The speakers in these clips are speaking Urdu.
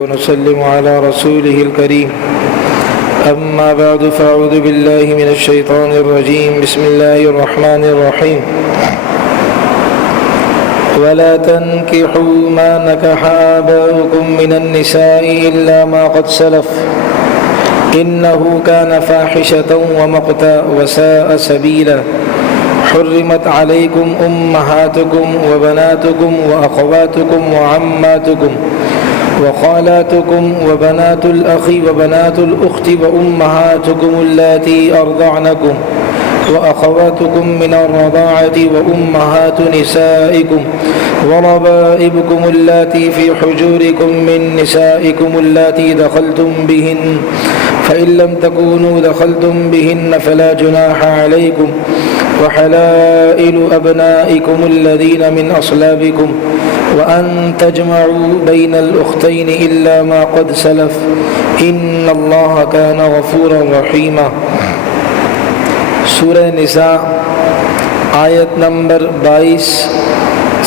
ونسلم على رسوله الكريم أما بعد فأعوذ بالله من الشيطان الرجيم بسم الله الرحمن الرحيم ولا تنكحوا ما نكح آباؤكم من النساء إلا ما قد سلف إنه كان فاحشة ومقتا وساء سبيلا حرمت عليكم أمهاتكم وبناتكم وأخواتكم وعماتكم وخالاتكم وبنات الأخ وبنات الأخت وأمهاتكم اللاتي أرضعنكم وأخواتكم من الرضاعة وأمهات نسائكم وربائبكم اللاتي في حجوركم من نسائكم اللاتي دخلتم بهن فإن لم تكونوا دخلتم بهن فلا جناح عليكم وحلائل أبنائكم الذين من أصلابكم وأن تجمعوا بين الأختين إلا ما قد سلف إن الله كان غفورا رحيما۔ سورہ نساء آیت نمبر 22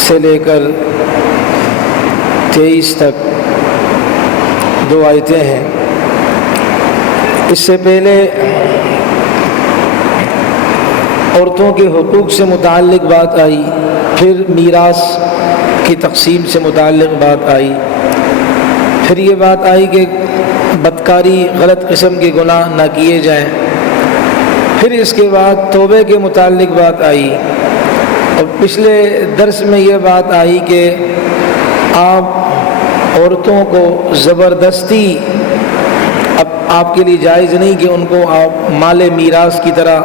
سے لے کر 23 تک 2 آیتیں ہیں۔ اس سے پہلے عورتوں کے حقوق سے متعلق بات آئی، پھر میراث کی تقسیم سے متعلق بات آئی، پھر یہ بات آئی کہ بدکاری غلط قسم کے گناہ نہ کیے جائیں، پھر اس کے بعد توبہ کے متعلق بات آئی، اور پچھلے درس میں یہ بات آئی کہ آپ عورتوں کو زبردستی آپ کے لیے جائز نہیں کہ ان کو آپ مال میراث کی طرح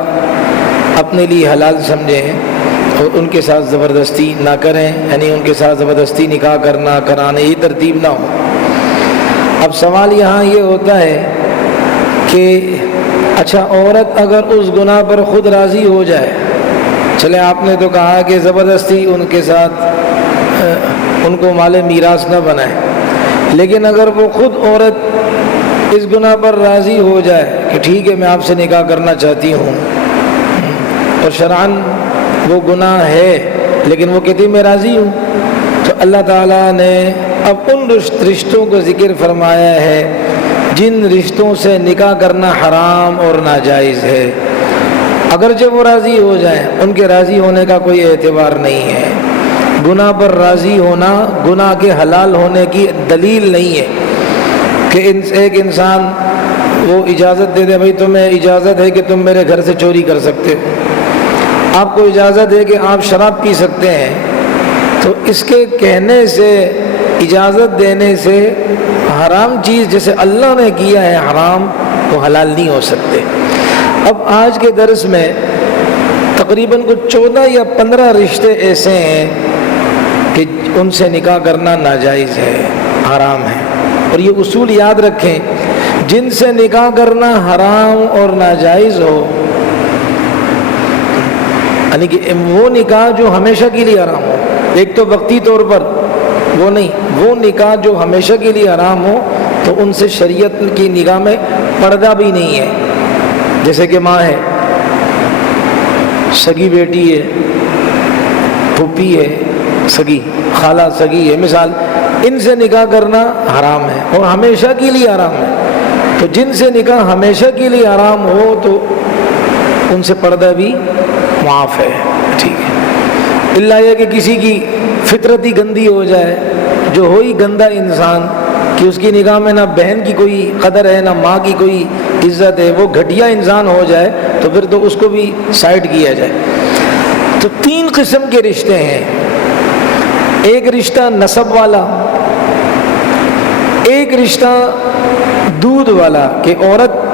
اپنے لیے حلال سمجھیں اور ان کے ساتھ زبردستی نہ کریں، یعنی ان کے ساتھ زبردستی نکاح کرنا کرانے یہ ترتیب نہ ہو۔ اب سوال یہاں یہ ہوتا ہے کہ اچھا عورت اگر اس گناہ پر خود راضی ہو جائے، چلے آپ نے تو کہا کہ زبردستی ان کے ساتھ ان کو مال میراث نہ بنائے، لیکن اگر وہ خود عورت اس گناہ پر راضی ہو جائے کہ ٹھیک ہے میں آپ سے نکاح کرنا چاہتی ہوں، اور شرعاً وہ گناہ ہے لیکن وہ کہتی میں راضی ہوں، تو اللہ تعالیٰ نے اب ان رشتوں کو ذکر فرمایا ہے جن رشتوں سے نکاح کرنا حرام اور ناجائز ہے۔ اگرچہ وہ راضی ہو جائیں، ان کے راضی ہونے کا کوئی اعتبار نہیں ہے۔ گناہ پر راضی ہونا گناہ کے حلال ہونے کی دلیل نہیں ہے کہ ایک انسان وہ اجازت دے دے، بھائی تمہیں اجازت ہے کہ تم میرے گھر سے چوری کر سکتے ہو، آپ کو اجازت ہے کہ آپ شراب پی سکتے ہیں، تو اس کے کہنے سے اجازت دینے سے حرام چیز جیسے اللہ نے کیا ہے حرام وہ حلال نہیں ہو سکتے۔ اب آج کے درس میں تقریباً کچھ 14 یا 15 رشتے ایسے ہیں کہ ان سے نکاح کرنا ناجائز ہے، حرام ہے، اور یہ اصول یاد رکھیں، جن سے نکاح کرنا حرام اور ناجائز ہو، یعنی کہ وہ نکاح جو ہمیشہ کے لیے حرام ہو، ایک تو وقتی طور پر وہ نہیں، وہ نکاح جو ہمیشہ کے لیے حرام ہو تو ان سے شریعت کی نگاہ میں پردہ بھی نہیں ہے، جیسے کہ ماں ہے، سگی بیٹی ہے، پھوپھی ہے سگی، خالہ سگی ہے مثال، ان سے نکاح کرنا حرام ہے اور ہمیشہ کے لیے حرام ہے۔ تو جن سے نکاح ہمیشہ کے لیے حرام ہو تو ان سے پردہ بھی معاف ہے، ٹھیک ہے، اللہ یہ کہ کسی کی فطرت ہی گندی ہو جائے، جو ہو ہی گندا انسان کہ اس کی نگاہ میں نہ بہن کی کوئی قدر ہے نہ ماں کی کوئی عزت ہے، وہ گھٹیا انسان ہو جائے تو پھر تو اس کو بھی سائڈ کیا جائے۔ تو 3 قسم کے رشتے ہیں، ایک رشتہ نسب والا، ایک رشتہ دودھ والا کہ عورت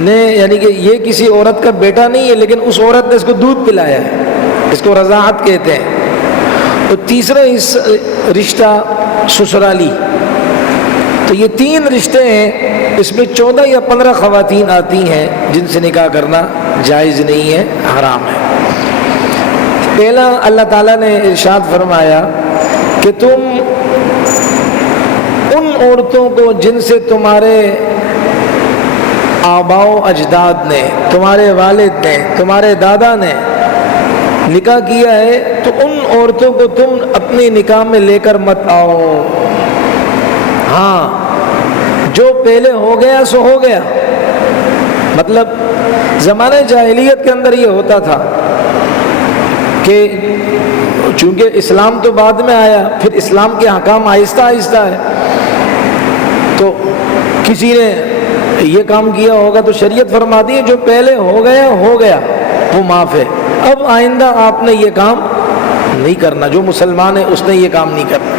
نے، یعنی کہ یہ کسی عورت کا بیٹا نہیں ہے لیکن اس عورت نے اس کو دودھ پلایا ہے، اس کو رضاعت کہتے ہیں۔ اور تیسرا رشتہ سسرالی۔ تو یہ 3 رشتے ہیں، اس میں 14 یا 15 خواتین آتی ہیں جن سے نکاح کرنا جائز نہیں ہے، حرام ہے۔ پہلا اللہ تعالیٰ نے ارشاد فرمایا کہ تم ان عورتوں کو جن سے تمہارے آباء و اجداد نے، تمہارے والد نے، تمہارے دادا نے نکاح کیا ہے تو ان عورتوں کو تم اپنی نکاح میں لے کر مت آؤ، ہاں جو پہلے ہو گیا سو ہو گیا. مطلب زمانہ جاہلیت کے اندر یہ ہوتا تھا کہ چونکہ اسلام تو بعد میں آیا، پھر اسلام کے احکام آہستہ آہستہ ہے، تو کسی نے یہ کام کیا ہوگا تو شریعت فرماتی ہے جو پہلے ہو گیا وہ معاف ہے. اب آئندہ آپ نے یہ کام نہیں کرنا، جو مسلمان ہے اس نے یہ کام نہیں کرنا.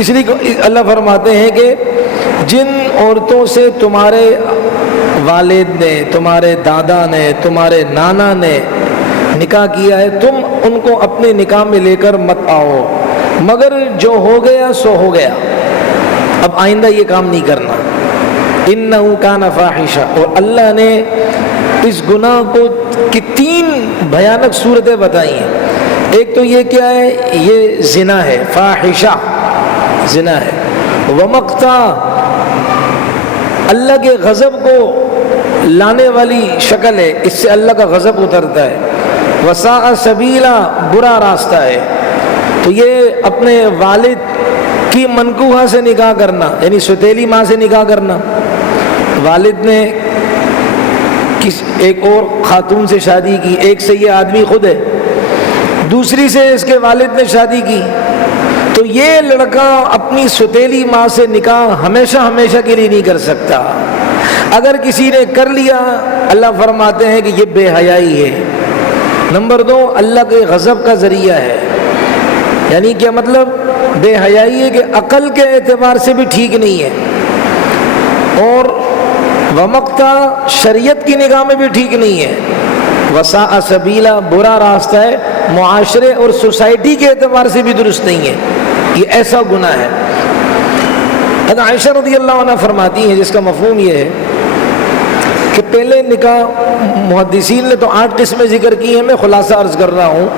اس لیے اللہ فرماتے ہیں کہ جن عورتوں سے تمہارے والد نے، تمہارے دادا نے، تمہارے نانا نے نکاح کیا ہے، تم ان کو اپنے نکاح میں لے کر مت آؤ، مگر جو ہو گیا سو ہو گیا، اب آئندہ یہ کام نہیں کرنا. انہ کان فاحشہ. اور اللہ نے اس گناہ کو کی 3 بھیانک صورتیں بتائی ہیں. ایک تو یہ کیا ہے، یہ زنا ہے، فاحشہ زنا ہے. ومقتا، اللہ کے غضب کو لانے والی شکل ہے، اس سے اللہ کا غضب اترتا ہے. وساء سبیلا، برا راستہ ہے. تو یہ اپنے والد کی منکوحہ سے نکاح کرنا، یعنی ستیلی ماں سے نکاح کرنا. والد نے ایک اور خاتون سے شادی کی، ایک سے یہ آدمی خود ہے، دوسری سے اس کے والد نے شادی کی، تو یہ لڑکا اپنی ستیلی ماں سے نکاح ہمیشہ کے لیے نہیں کر سکتا. اگر کسی نے کر لیا اللہ فرماتے ہیں کہ یہ بے حیائی ہے. نمبر 2، اللہ کے غضب کا ذریعہ ہے. یعنی کیا مطلب؟ بے حیائی ہے کہ عقل کے اعتبار سے بھی ٹھیک نہیں ہے، اور ومقتا شریعت کی نگاہ میں بھی ٹھیک نہیں ہے. وساء سبیلا، برا راستہ ہے، معاشرے اور سوسائٹی کے اعتبار سے بھی درست نہیں ہے. یہ ایسا گناہ ہے. حضرت عائشہ رضی اللہ عنہ فرماتی ہیں، جس کا مفہوم یہ ہے کہ پہلے نکاح، محدثین نے تو 8 قسمیں ذکر کی ہیں، میں خلاصہ عرض کر رہا ہوں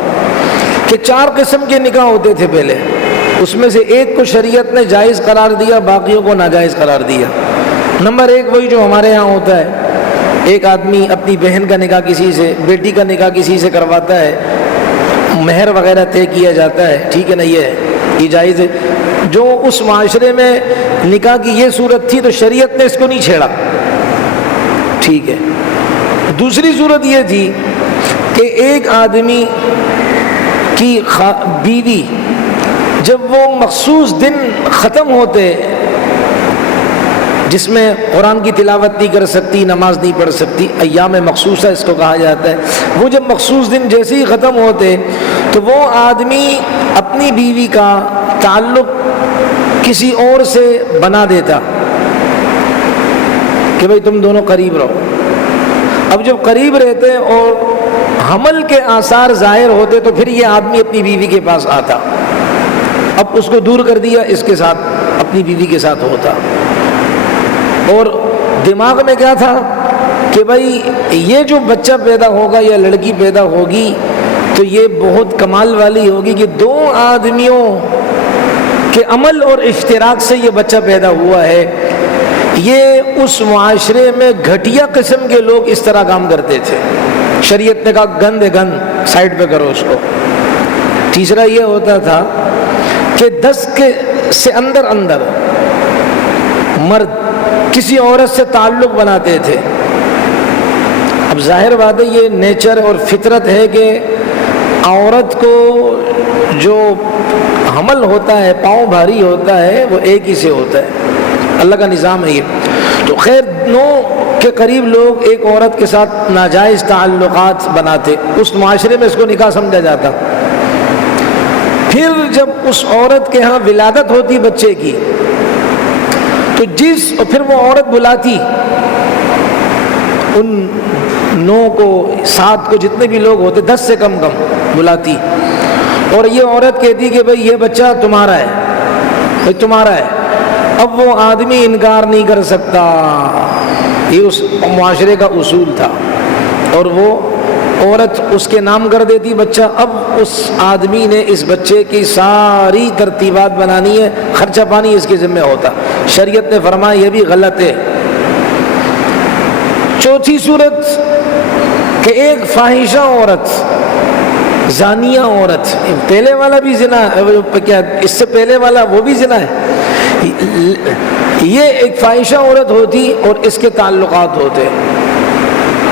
کہ 4 قسم کے نکاح ہوتے تھے پہلے. اس میں سے ایک کو شریعت نے جائز قرار دیا، باقیوں کو ناجائز قرار دیا. نمبر 1 وہی جو ہمارے ہاں ہوتا ہے، ایک آدمی اپنی بہن کا نکاح کسی سے، بیٹی کا نکاح کسی سے کرواتا ہے، مہر وغیرہ طے کیا جاتا ہے، ٹھیک ہے نا، یہ جائز ہے. جو اس معاشرے میں نکاح کی یہ صورت تھی تو شریعت نے اس کو نہیں چھیڑا، ٹھیک ہے. دوسری صورت یہ تھی کہ ایک آدمی کی بیوی جب وہ مخصوص دن ختم ہوتے جس میں قرآن کی تلاوت نہیں کر سکتی، نماز نہیں پڑھ سکتی، ایام مخصوصہ اس کو کہا جاتا ہے، وہ جب مخصوص دن جیسے ہی ختم ہوتے تو وہ آدمی اپنی بیوی کا تعلق کسی اور سے بنا دیتا کہ بھئی تم دونوں قریب رہو. اب جب قریب رہتے اور حمل کے آثار ظاہر ہوتے تو پھر یہ آدمی اپنی بیوی کے پاس آتا. اب اس کو دور کر دیا، اس کے ساتھ اپنی بیوی کے ساتھ ہوتا. اور دماغ میں کیا تھا کہ بھائی یہ جو بچہ پیدا ہوگا یا لڑکی پیدا ہوگی تو یہ بہت کمال والی ہوگی کہ 2 آدمیوں کے عمل اور اشتراک سے یہ بچہ پیدا ہوا ہے. یہ اس معاشرے میں گھٹیا قسم کے لوگ اس طرح کام کرتے تھے. شریعت نے کہا گند سائڈ پہ کرو اس کو. تیسرا یہ ہوتا تھا کہ 10 سے اندر مرد کسی عورت سے تعلق بناتے تھے. اب ظاہر بات ہے یہ نیچر اور فطرت ہے کہ عورت کو جو حمل ہوتا ہے، پاؤں بھاری ہوتا ہے، وہ ایک ہی سے ہوتا ہے، اللہ کا نظام ہے یہ. تو خیر 9 کے قریب لوگ ایک عورت کے ساتھ ناجائز تعلقات بناتے، اس معاشرے میں اس کو نکاح سمجھا جاتا. پھر جب اس عورت کے ہاں ولادت ہوتی بچے کی تو پھر وہ عورت بلاتی ان 9 کو 7 کو جتنے بھی لوگ ہوتے 10 سے کم بلاتی اور یہ عورت کہتی کہ بھئی یہ بچہ تمہارا ہے، بھئی تمہارا ہے. اب وہ آدمی انکار نہیں کر سکتا، یہ اس معاشرے کا اصول تھا، اور وہ عورت اس کے نام کر دیتی بچہ. اب اس آدمی نے اس بچے کی ساری ترتیبات بنانی ہے، خرچہ پانی اس کے ذمہ ہوتا. شریعت نے فرمایا یہ بھی غلط ہے. چوتھی صورت کہ ایک فاحشہ عورت زانیہ عورت، پہلے والا بھی زنا، کیا اس سے پہلے والا وہ بھی زنا ہے، یہ ایک فاحشہ عورت ہوتی اور اس کے تعلقات ہوتے،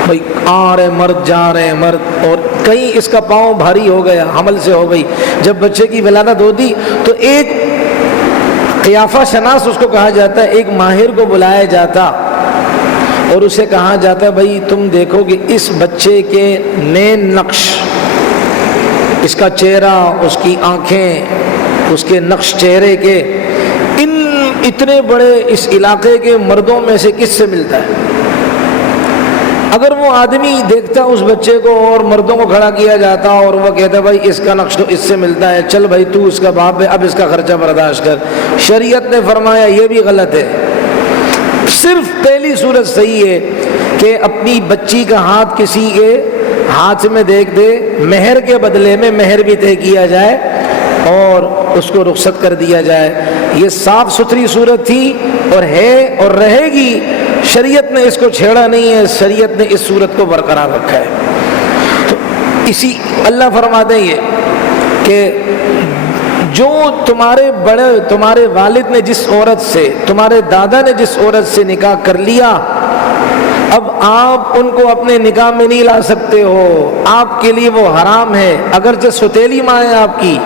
بھائی آ رہے مرد جا رہے مرد، اور کہیں اس کا پاؤں بھاری ہو گیا، حمل سے ہو گئی، جب بچے کی ولادت ہوتی تو ایک قیافہ شناس اس کو کہا جاتا ہے، ایک ماہر کو بلایا جاتا اور اسے کہا جاتا ہے بھائی تم دیکھو کہ اس بچے کے نین نقش، اس کا چہرہ، اس کی آنکھیں، اس کے نقش چہرے کے اتنے بڑے اس علاقے کے مردوں میں سے کس سے ملتا ہے؟ اگر وہ آدمی دیکھتا اس بچے کو اور مردوں کو کھڑا کیا جاتا اور وہ کہتا بھائی اس کا نقش تو اس سے ملتا ہے، چل بھائی تو اس کا باپ ہے، اب اس کا خرچہ برداشت کر، شریعت نے فرمایا یہ بھی غلط ہے۔ صرف پہلی صورت صحیح ہے کہ اپنی بچی کا ہاتھ کسی کے ہاتھ میں دیکھ دے، مہر کے بدلے میں مہر بھی طے کیا جائے اور اس کو رخصت کر دیا جائے، یہ صاف ستھری صورت تھی اور ہے اور رہے گی، شریعت نے اس کو چھیڑا نہیں ہے، شریعت نے اس صورت کو برقرار رکھا ہے۔ تو اسی اللہ فرماتے ہیں یہ کہ جو تمہارے بڑے، تمہارے والد نے جس عورت سے، تمہارے دادا نے جس عورت سے نکاح کر لیا، اب آپ ان کو اپنے نکاح میں نہیں لا سکتے ہو، آپ کے لیے وہ حرام ہے، اگرچہ ستیلی ماں ہے آپ کی،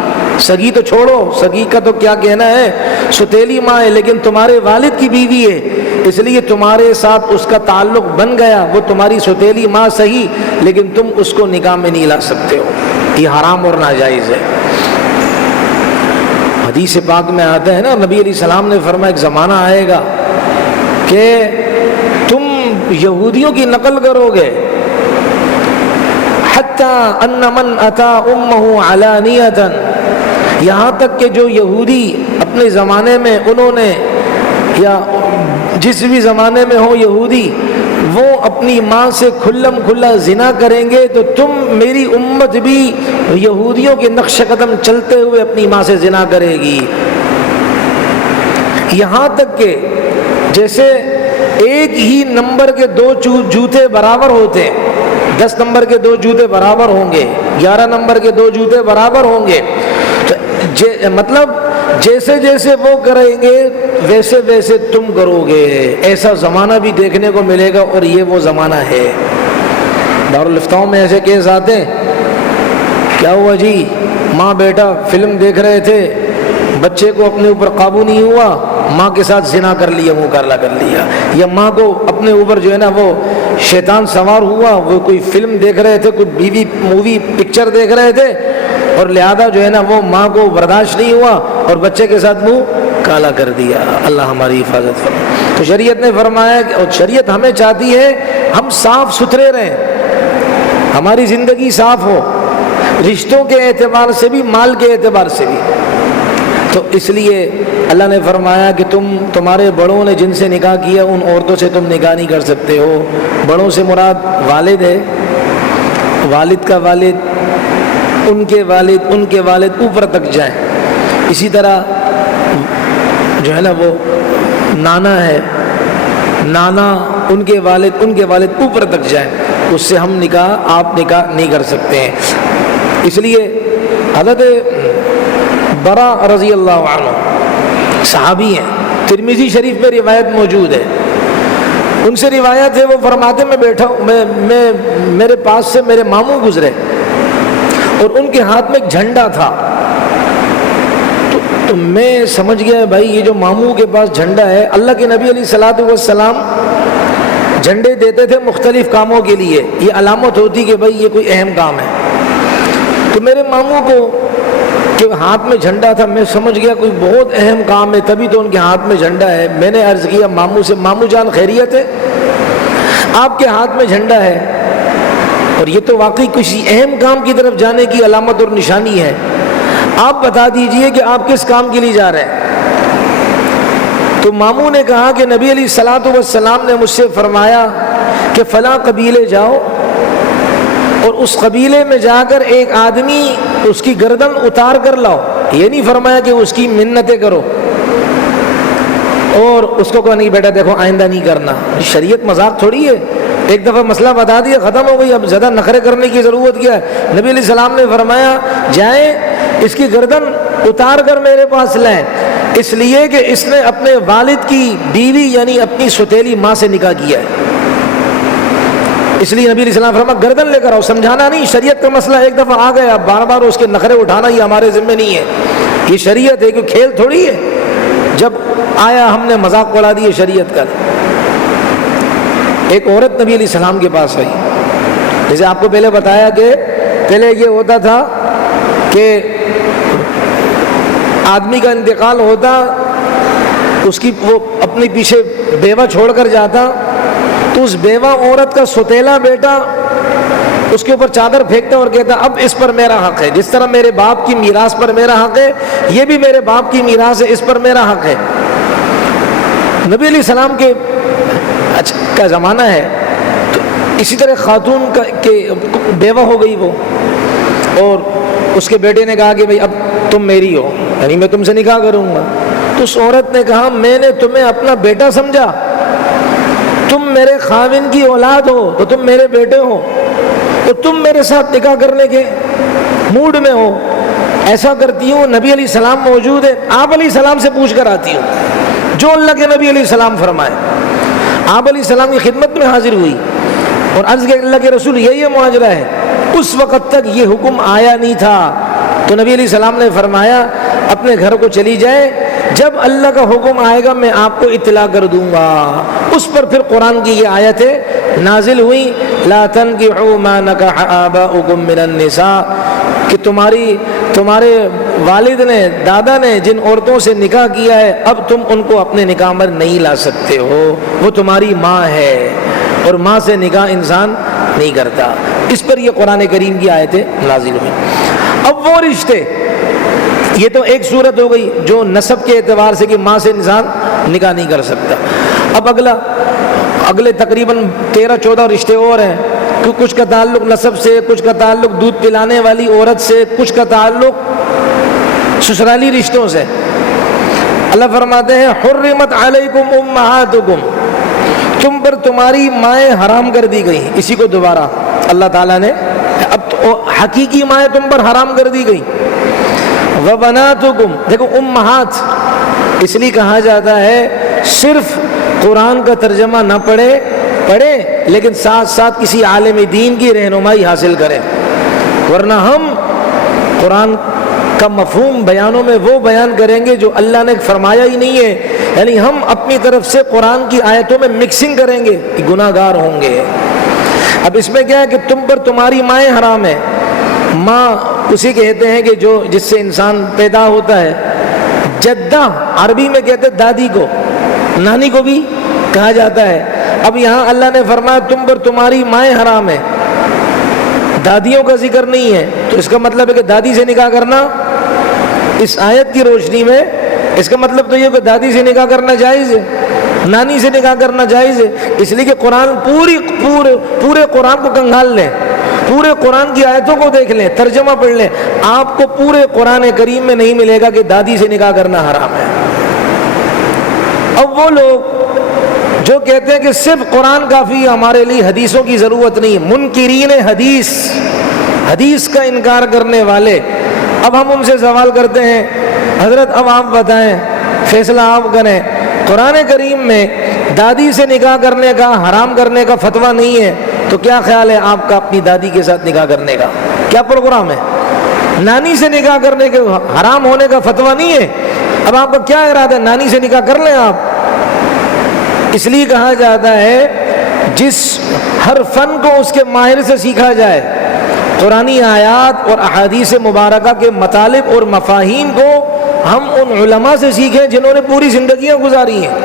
سگی تو چھوڑو، سگی کا تو کیا کہنا ہے، ستیلی ماں ہے، لیکن تمہارے والد کی بیوی ہے، اس لیے تمہارے ساتھ اس کا تعلق بن گیا، وہ تمہاری ستیلی ماں صحیح لیکن تم اس کو نکاح میں نہیں لا سکتے ہو، یہ حرام اور ناجائز ہے۔ حدیث پاک میں آتا ہے نا، نبی علیہ السلام نے فرمایا ایک زمانہ آئے گا کہ تم یہودیوں کی نقل کرو گے، حتیٰ ان من اتی امہ علانیۃ، یہاں تک کہ جو یہودی اپنے زمانے میں انہوں نے، یا جس بھی زمانے میں ہو یہودی، وہ اپنی ماں سے کھلم کھلا زنا کریں گے تو تم میری امت بھی یہودیوں کے نقش قدم چلتے ہوئے اپنی ماں سے زنا کرے گی، یہاں تک کہ جیسے ایک ہی نمبر کے دو جوتے برابر ہوتے ہیں، 10 نمبر کے 2 جوتے برابر ہوں گے، 11 نمبر کے 2 جوتے برابر ہوں گے، تو مطلب جیسے جیسے وہ کریں گے ویسے ویسے تم کرو گے، ایسا زمانہ بھی دیکھنے کو ملے گا، اور یہ وہ زمانہ ہے۔ دارالفتاؤں میں ایسے کیس آتے ہیں، کیا ہوا جی، ماں بیٹا فلم دیکھ رہے تھے، بچے کو اپنے اوپر قابو نہیں ہوا، ماں کے ساتھ زنا کر لیا، منہ کالا کر لیا، یا ماں کو اپنے اوپر جو ہے نا وہ شیطان سوار ہوا، وہ کوئی فلم دیکھ رہے تھے، کوئی بیوی مووی پکچر دیکھ رہے تھے، اور لہذا جو ہے نا وہ ماں کو برداشت نہیں ہوا اور بچے کے ساتھ منہ کالا کر دیا، اللہ ہماری حفاظت فرمائے۔ تو شریعت نے فرمایا، اور شریعت ہمیں چاہتی ہے ہم صاف ستھرے رہیں، ہماری زندگی صاف ہو، رشتوں کے اعتبار سے بھی، مال کے اعتبار سے بھی، تو اس لیے اللہ نے فرمایا کہ تمہارے بڑوں نے جن سے نکاح کیا ان عورتوں سے تم نکاح نہیں کر سکتے ہو۔ بڑوں سے مراد والد ہے، والد کا والد، ان کے والد، ان کے والد اوپر تک جائیں، اسی طرح جو ہے نا وہ نانا ہے، نانا، ان کے والد اوپر تک جائیں، اس سے ہم آپ نکاح نہیں کر سکتے ہیں۔ اس لیے حضرت برا رضی اللہ عنہ صحابی ہیں، ترمذی شریف میں روایت موجود ہے، ان سے روایت ہے، وہ فرماتے میں بیٹھا میں میرے پاس سے میرے ماموں گزرے اور ان کے ہاتھ میں ایک جھنڈا تھا، تو میں سمجھ گیا بھائی یہ جو ماموں کے پاس جھنڈا ہے، اللہ کے نبی علیہ الصلوۃ والسلام جھنڈے دیتے تھے مختلف کاموں کے لیے، یہ علامت ہوتی کہ بھائی یہ کوئی اہم کام ہے، تو میرے ماموں کو کہ ہاتھ میں جھنڈا تھا، میں سمجھ گیا کوئی بہت اہم کام ہے، تبھی تو ان کے ہاتھ میں جھنڈا ہے۔ میں نے عرض کیا ماموں سے، ماموں جان خیریت ہے؟ آپ کے ہاتھ میں جھنڈا ہے اور یہ تو واقعی کسی اہم کام کی طرف جانے کی علامت اور نشانی ہے، آپ بتا دیجئے کہ آپ کس کام کے لیے جا رہے ہیں؟ تو ماموں نے کہا کہ نبی علیہ الصلوۃ والسلام نے مجھ سے فرمایا کہ فلاں قبیلے جاؤ اور اس قبیلے میں جا کر ایک آدمی اس کی گردن اتار کر لاؤ، یہ نہیں فرمایا کہ اس کی منتیں کرو، اور اس کو کہو نہیں بیٹا دیکھو آئندہ نہیں کرنا. شریعت مذاق تھوڑی ہے. ایک دفعہ مسئلہ بتا دیا ختم ہو گئی, اب زیادہ نخرے کرنے کی ضرورت کیا ہے. نبی علیہ السلام نے فرمایا جائیں اس کی گردن اتار کر میرے پاس لائیں, اس لیے کہ اس نے اپنے والد کی بیوی یعنی اپنی سوتیلی ماں سے نکاح کیا ہے, اس لیے نبی علیہ السلام فرمایا گردن لے کر آؤ. سمجھانا نہیں, شریعت کا مسئلہ ایک دفعہ آ گیا, بار بار اس کے نخرے اٹھانا یہ ہمارے ذمہ نہیں ہے. یہ شریعت ہے, کہ کھیل تھوڑی ہے. جب آیا ہم نے مذاق اڑا دی شریعت کا. ایک عورت نبی علیہ السلام کے پاس آئی, جیسے آپ کو پہلے بتایا کہ پہلے یہ ہوتا تھا کہ آدمی کا انتقال ہوتا, اس کی وہ اپنی پیچھے بیوہ چھوڑ کر جاتا, تو اس بیوہ عورت کا سوتیلا بیٹا اس کے اوپر چادر پھینکتا اور کہتا اب اس پر میرا حق ہے, جس طرح میرے باپ کی میراث پر میرا حق ہے, یہ بھی میرے باپ کی میراث ہے, اس پر میرا حق ہے. نبی علیہ السلام کے کا زمانہ ہے, تو اسی طرح خاتون کے بیوہ ہو گئی وہ, اور اس کے بیٹے نے کہا کہ بھئی اب تم میری ہو, یعنی میں تم سے نکاح کروں گا. تو اس عورت نے کہا میں نے تمہیں اپنا بیٹا سمجھا, تم میرے خاوند کی اولاد ہو تو تم میرے بیٹے ہو, تو تم میرے ساتھ نکاح کرنے کے موڈ میں ہو. ایسا کرتی ہوں نبی علیہ السلام موجود ہے, آپ علیہ السلام سے پوچھ کر آتی ہوں جو اللہ کے نبی علیہ السلام فرمائے. آپ علیہ السلام کی خدمت میں حاضر ہوئی اور عرض کہ اللہ کے رسول یہ معاجرہ ہے. اس وقت تک یہ حکم آیا نہیں تھا, تو نبی علیہ السلام نے فرمایا اپنے گھر کو چلی جائے, جب اللہ کا حکم آئے گا میں آپ کو اطلاع کر دوں گا. اس پر پھر قرآن کی یہ آیتیں نازل ہوئی, لا تنکحوا ما نکح آباؤکم من النساء, کہ تمہارے والد نے دادا نے جن عورتوں سے نکاح کیا ہے اب تم ان کو اپنے نکاح پر نہیں لا سکتے ہو, وہ تمہاری ماں ہے اور ماں سے نکاح انسان نہیں کرتا. اس پر یہ قرآن کریم کی آیتیں نازل ہوئی. اب وہ رشتے, یہ تو ایک صورت ہو گئی جو نسب کے اعتبار سے کہ ماں سے انسان نکاح نہیں کر سکتا. اب اگلے تقریباً 13-14 رشتے اور ہیں, کچھ کا تعلق نسب سے, کچھ کا تعلق دودھ پلانے والی عورت سے, کچھ کا تعلق سسرالی رشتوں سے. اللہ فرماتے ہیں حرمت علیکم امہاتکم, تم پر تمہاری مائیں حرام کر دی گئی. اسی کو دوبارہ اللہ تعالیٰ نے اب تو حقیقی مائیں تم پر حرام کر دی گئی. وبناتکم, دیکھو امہات اس لیے کہا جاتا ہے صرف قرآن کا ترجمہ نہ پڑھے لیکن ساتھ ساتھ کسی عالم دین کی رہنمائی حاصل کریں, ورنہ ہم قرآن کا مفہوم بیانوں میں وہ بیان کریں گے جو اللہ نے فرمایا ہی نہیں ہے, یعنی ہم اپنی طرف سے قرآن کی آیتوں میں مکسنگ کریں گے, گناہ گار ہوں گے. اب اس میں کیا ہے کہ تم پر تمہاری مائیں حرام ہے. ماں اسی کہتے ہیں کہ جس سے انسان پیدا ہوتا ہے. جدہ عربی میں کہتے دادی کو, نانی کو بھی کہا جاتا ہے. اب یہاں اللہ نے فرمایا تم پر تمہاری مائیں حرام ہے, دادیوں کا ذکر نہیں ہے, تو اس کا مطلب ہے کہ دادی سے نکاح کرنا اس آیت کی روشنی میں اس کا مطلب تو یہ کہ دادی سے نکاح کرنا جائز ہے, نانی سے نکاح کرنا جائز ہے. اس لیے کہ قرآن پورے قرآن کو کنگال لیں, پورے قرآن کی آیتوں کو دیکھ لیں, ترجمہ پڑھ لیں, آپ کو پورے قرآن کریم میں نہیں ملے گا کہ دادی سے نکاح کرنا حرام ہے. اب وہ لوگ جو کہتے ہیں کہ صرف قرآن کافی ہے, ہمارے لیے حدیثوں کی ضرورت نہیں, منکرین حدیث کا انکار کرنے والے. اب ہم ان سے سوال کرتے ہیں حضرت اب آپ بتائیں, فیصلہ آپ کریں, قرآن کریم میں دادی سے نکاح کرنے کا حرام کرنے کا فتویٰ نہیں ہے, تو کیا خیال ہے آپ کا اپنی دادی کے ساتھ نکاح کرنے کا کیا پروگرام ہے؟ نانی سے نکاح کرنے کے حرام ہونے کا فتویٰ نہیں ہے, اب آپ کا کیا ارادہ ہے؟ نانی سے نکاح کر لیں آپ. اس لیے کہا جاتا ہے جس ہر فن کو اس کے ماہر سے سیکھا جائے. قرآنی آیات اور احادیث مبارکہ کے مطالب اور مفاہیم کو ہم ان علماء سے سیکھیں جنہوں نے پوری زندگیاں گزاری ہیں.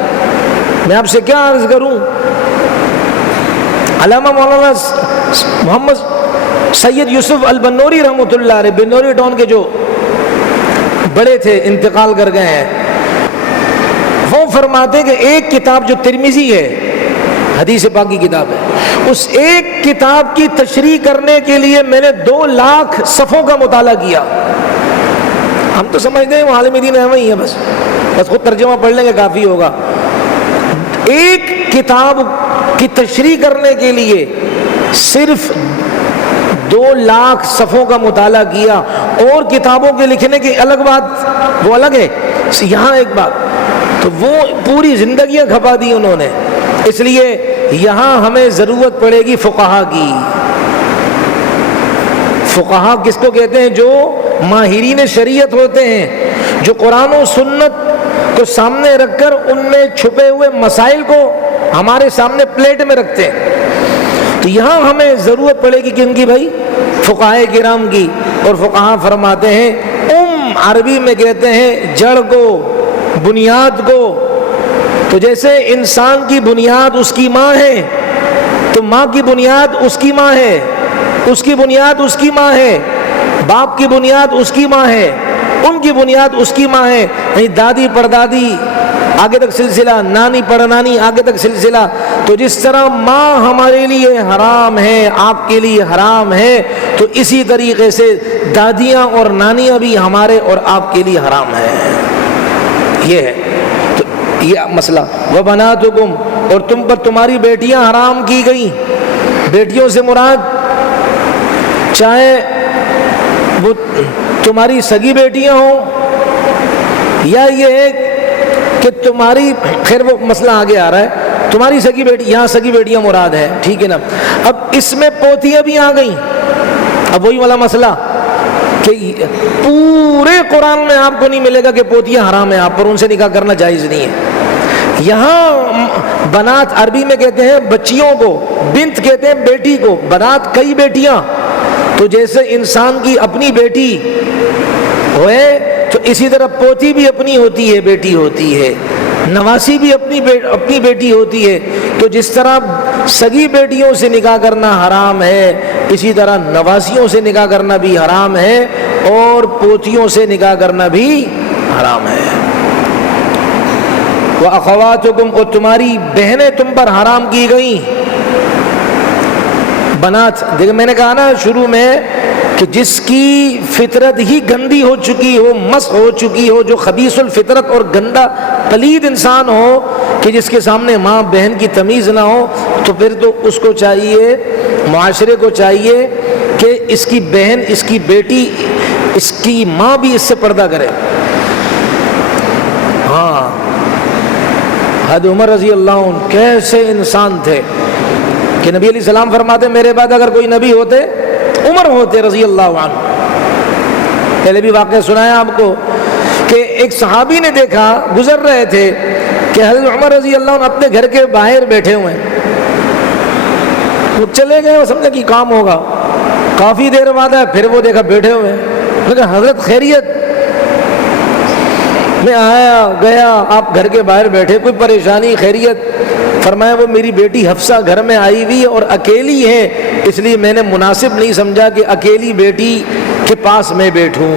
میں آپ سے کیا عرض کروں, علامہ مولانا محمد سید یوسف البنوری رحمۃ اللہ علیہ, بنوری ٹاؤن کے جو بڑے تھے انتقال کر گئے ہیں, وہ فرماتے ہیں کہ ایک کتاب جو ترمذی ہے, حدیث پاک کی کتاب ہے, اس ایک کتاب کی تشریح کرنے کے لیے میں نے 2 لاکھ صفحوں کا مطالعہ کیا. ہم تو سمجھتے ہیں وہ عالم دین ہے وہی ہے, بس خود ترجمہ پڑھ لیں گے کافی ہوگا. ایک کتاب کی تشریح کرنے کے لیے صرف 2 لاکھ صفحوں کا مطالعہ کیا، اور کتابوں کے لکھنے کی الگ بات، وہ الگ ہے، یہاں ایک بات، تو وہ پوری زندگیاں کھپا دی انہوں نے۔ اس لیے یہاں ہمیں ضرورت پڑے گی فقہا کی۔ فقہا کس کو کہتے ہیں؟ جو ماہرین شریعت ہوتے ہیں، جو قرآن و سنت کو سامنے رکھ کر ان میں چھپے ہوئے مسائل کو ہمارے سامنے پلیٹ میں رکھتے ہیں۔ تو یہاں ہمیں ضرورت پڑے گی کن کی بھائی؟ فقہائے کرام کی۔ اور فقہا فرماتے ہیں عربی میں کہتے ہیں جڑ کو، بنیاد کو۔ تو جیسے انسان کی بنیاد اس کی ماں ہے، تو ماں کی بنیاد اس کی ماں ہے، اس کی بنیاد اس کی ماں ہے، باپ کی بنیاد اس کی ماں ہے، ان کی بنیاد اس کی ماں ہے، یعنی دادی پردادی آگے تک سلسلہ، نانی پڑنانی آگے تک سلسلہ۔ تو جس طرح ماں ہمارے لیے حرام ہے، آپ کے لیے حرام ہے، تو اسی طریقے سے دادیاں اور نانیاں بھی ہمارے اور آپ کے لیے حرام ہے۔ یہ ہے تو یہ مسئلہ۔ وَبَنَاتُكُمْ، اور تم پر تمہاری بیٹیاں حرام کی گئی۔ بیٹیوں سے مراد چاہے وہ تمہاری سگی بیٹیاں ہوں، یا یہ ہے کہ تمہاری، خیر وہ مسئلہ آگے آ رہا ہے، تمہاری سگی بیٹی، یہاں سگی بیٹیاں مراد ہے، ٹھیک ہے نا۔ اب اس میں پوتیاں بھی آ گئیں۔ اب وہی والا مسئلہ کہ پورے قرآن میں آپ کو نہیں ملے گا کہ پوتیاں حرام ہیں، آپ پر ان سے نکاح کرنا جائز نہیں ہے۔ یہاں بنات عربی میں کہتے ہیں بچیوں کو، بنت کہتے ہیں بیٹی کو، بنات کئی بیٹیاں۔ تو جیسے انسان کی اپنی بیٹی ہوئے، تو اسی طرح پوتی بھی اپنی ہوتی ہے، بیٹی ہوتی ہے، نواسی بھی اپنی بیٹی ہوتی ہے۔ تو جس طرح سگی بیٹیوں سے نکاح کرنا حرام ہے، اسی طرح نواسیوں سے نکاح کرنا بھی حرام ہے، اور پوتیوں سے نکاح کرنا بھی حرام ہے۔ وَأَخَوَاتُكُمْ، اور تمہاری بہنیں تم پر حرام کی گئیں۔ بنات، دیکھ میں نے کہا نا شروع میں کہ جس کی فطرت ہی گندی ہو چکی ہو، مس ہو چکی ہو، جو خبیث الفطرت اور گندا پلید انسان ہو، کہ جس کے سامنے ماں بہن کی تمیز نہ ہو، تو پھر تو اس کو چاہیے، معاشرے کو چاہیے کہ اس کی بہن، اس کی بیٹی، اس کی ماں بھی اس سے پردہ کرے۔ ہاں، حضرت عمر رضی اللہ عنہ کیسے انسان تھے کہ نبی علیہ السلام فرماتے میرے بعد اگر کوئی نبی ہوتے عمر ہوتے رضی اللہ عنہ۔ پہلے بھی واقعہ سنایا آپ کو کہ ایک صحابی نے دیکھا، گزر رہے تھے، کہ حضرت عمر رضی اللہ عنہ اپنے گھر کے باہر بیٹھے ہوئے ہیں۔ وہ چلے گئے، وہ سمجھا کہ کام ہوگا، کافی دیر بعد ہے پھر وہ دیکھا بیٹھے ہوئے ہیں۔ میں کہا حضرت خیریت؟ میں آیا گیا، آپ گھر کے باہر بیٹھے، کوئی پریشانی؟ خیریت؟ فرمایا وہ میری بیٹی حفصہ گھر میں آئی ہوئی ہے اور اکیلی ہے، اس لیے میں نے مناسب نہیں سمجھا کہ اکیلی بیٹی کے پاس میں بیٹھوں۔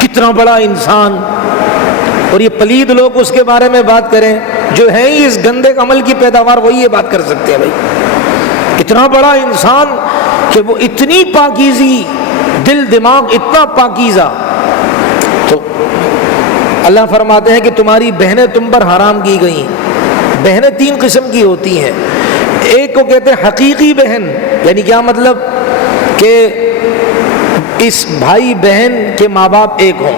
کتنا بڑا انسان! اور یہ پلید لوگ اس کے بارے میں بات کریں، جو ہیں ہی اس گندے عمل کی پیداوار، وہی یہ بات کر سکتے ہیں۔ بھائی اتنا بڑا انسان کہ وہ اتنی پاکیزی، دل دماغ اتنا پاکیزہ۔ تو اللہ فرماتے ہیں کہ تمہاری بہنیں تم پر حرام کی گئیں۔ بہنیں 3 قسم کی ہوتی ہیں۔ ایک کو کہتے ہیں حقیقی بہن، یعنی کیا مطلب؟ کہ اس بھائی بہن کے ماں باپ ایک ہوں۔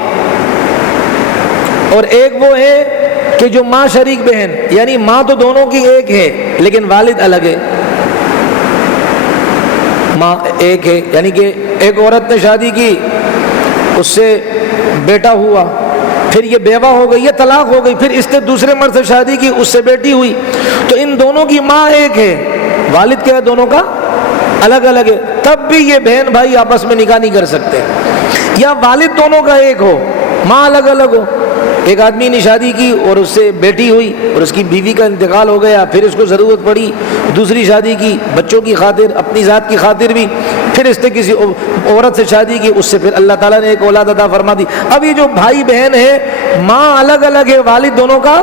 اور ایک وہ ہے کہ جو ماں شریک بہن، یعنی ماں تو دونوں کی ایک ہے لیکن والد الگ ہے۔ ماں ایک ہے، یعنی کہ ایک عورت نے شادی کی، اس سے بیٹا ہوا، پھر یہ بیوہ ہو گئی، یہ طلاق ہو گئی، پھر اس نے دوسرے مرد سے شادی کی، اس سے بیٹی ہوئی، تو ان دونوں کی ماں ایک ہے، والد کیا ہے دونوں کا الگ الگ ہے، تب بھی یہ بہن بھائی آپس میں نکاح نہیں کر سکتے۔ یا والد دونوں کا ایک ہو، ماں الگ الگ ہو، ایک آدمی نے شادی کی اور اس سے بیٹی ہوئی اور اس کی بیوی کا انتقال ہو گیا، پھر اس کو ضرورت پڑی دوسری شادی کی، بچوں کی خاطر، اپنی ذات کی خاطر بھی، پھر اس نے کسی عورت سے شادی کی، اس سے پھر اللہ تعالیٰ نے ایک اولاد عطا فرما دی۔ اب یہ جو بھائی بہن ہے، ماں الگ الگ ہے، والد دونوں کا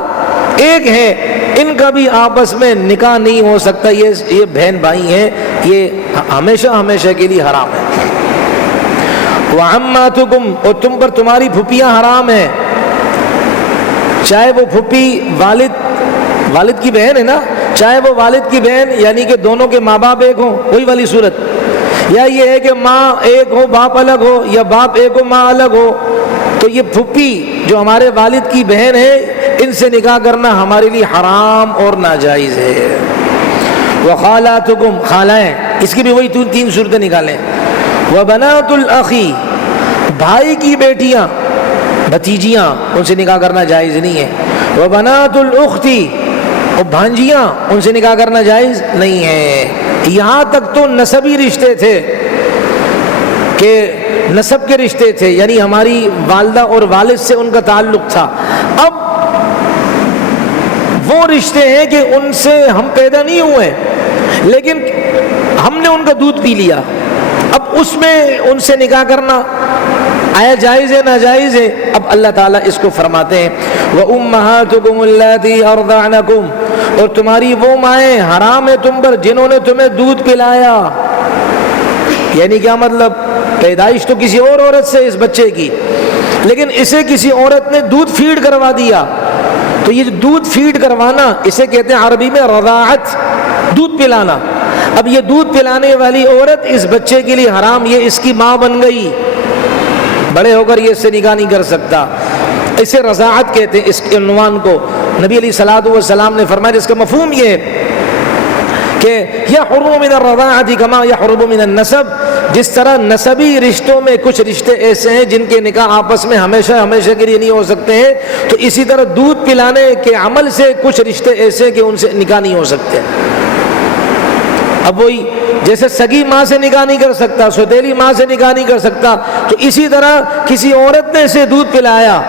ایک ہے، ان کا بھی آپس میں نکاح نہیں ہو سکتا۔ یہ بہن بھائی ہیں، یہ ہمیشہ ہمیشہ کے لیے حرام ہے۔ وَعَمَّاتُكُمْ، اور تم پر تمہاری پھوپھیاں حرام ہیں، چاہے وہ پھوپھی والد کی بہن ہے نا، چاہے وہ والد کی بہن یعنی کہ دونوں کے ماں باپ ایک ہوں، وہی والی صورت، یا یہ ہے کہ ماں ایک ہو باپ الگ ہو، یا باپ ایک ہو ماں الگ ہو، تو یہ پھوپھی جو ہمارے والد کی بہن ہے ان سے نکاح کرنا ہمارے لیے حرام اور ناجائز ہے۔ وخالاتکم، خالائیں، اس کی بھی وہی تین صورتیں نکالیں۔ وبنات الاخی، بھائی کی بیٹیاں، بھتیجیاں، ان سے نکاح کرنا جائز نہیں ہے۔ وبنات الاختی، اور بھانجیاں، ان سے نکاح کرنا جائز نہیں ہے۔ یہاں تک تو نسبی رشتے تھے کہ نسب کے رشتے تھے، یعنی ہماری والدہ اور والد سے ان کا تعلق تھا۔ اب وہ رشتے ہیں کہ ان سے ہم پیدا نہیں ہوئے لیکن ہم نے ان کا دودھ پی لیا، اب اس میں ان سے نکاح کرنا آیا جائز ہے ناجائز ہے؟ اب اللہ تعالیٰ اس کو فرماتے ہیں وَأُمَّهَاتُكُمُ اللَّاتِي أَرْضَعْنَكُمْ، اور تمہاری وہ مائیں حرام ہے تم پر جنہوں نے تمہیں دودھ پلایا۔ یعنی کیا مطلب؟ پیدائش تو کسی اور عورت سے اس بچے کی، لیکن اسے کسی عورت نے دودھ فیڈ کروا دیا، تو یہ دودھ فیڈ کروانا اسے کہتے ہیں عربی میں رضاعت، دودھ پلانا۔ اب یہ دودھ پلانے والی عورت اس بچے کے لیے حرام، یہ اس کی ماں بن گئی، بڑے ہو کر یہ اس سے نکاح نہیں کر سکتا۔ اسے رضاعت کہتے ہیں اس عنوان کو۔ نبی علیہ الصلوۃ والسلام نے فرمایا جس کا مفہوم یہ ہے کہ یحرم من الرضاعۃ کما یحرم من النسب، جس طرح نسبی رشتوں میں کچھ رشتے ایسے ہیں جن کے نکاح آپس میں ہمیشہ کے لیے نہیں ہو سکتے ہیں، تو اسی طرح دودھ پلانے کے عمل سے کچھ رشتے ایسے ہیں کہ ان سے نکاح نہیں ہو سکتے۔ اب وہی جیسے سگی ماں سے نکاح نہیں کر سکتا، سوتیلی ماں سے نکاح نہیں کر سکتا، تو اسی طرح کسی عورت نے اسے دودھ پلایا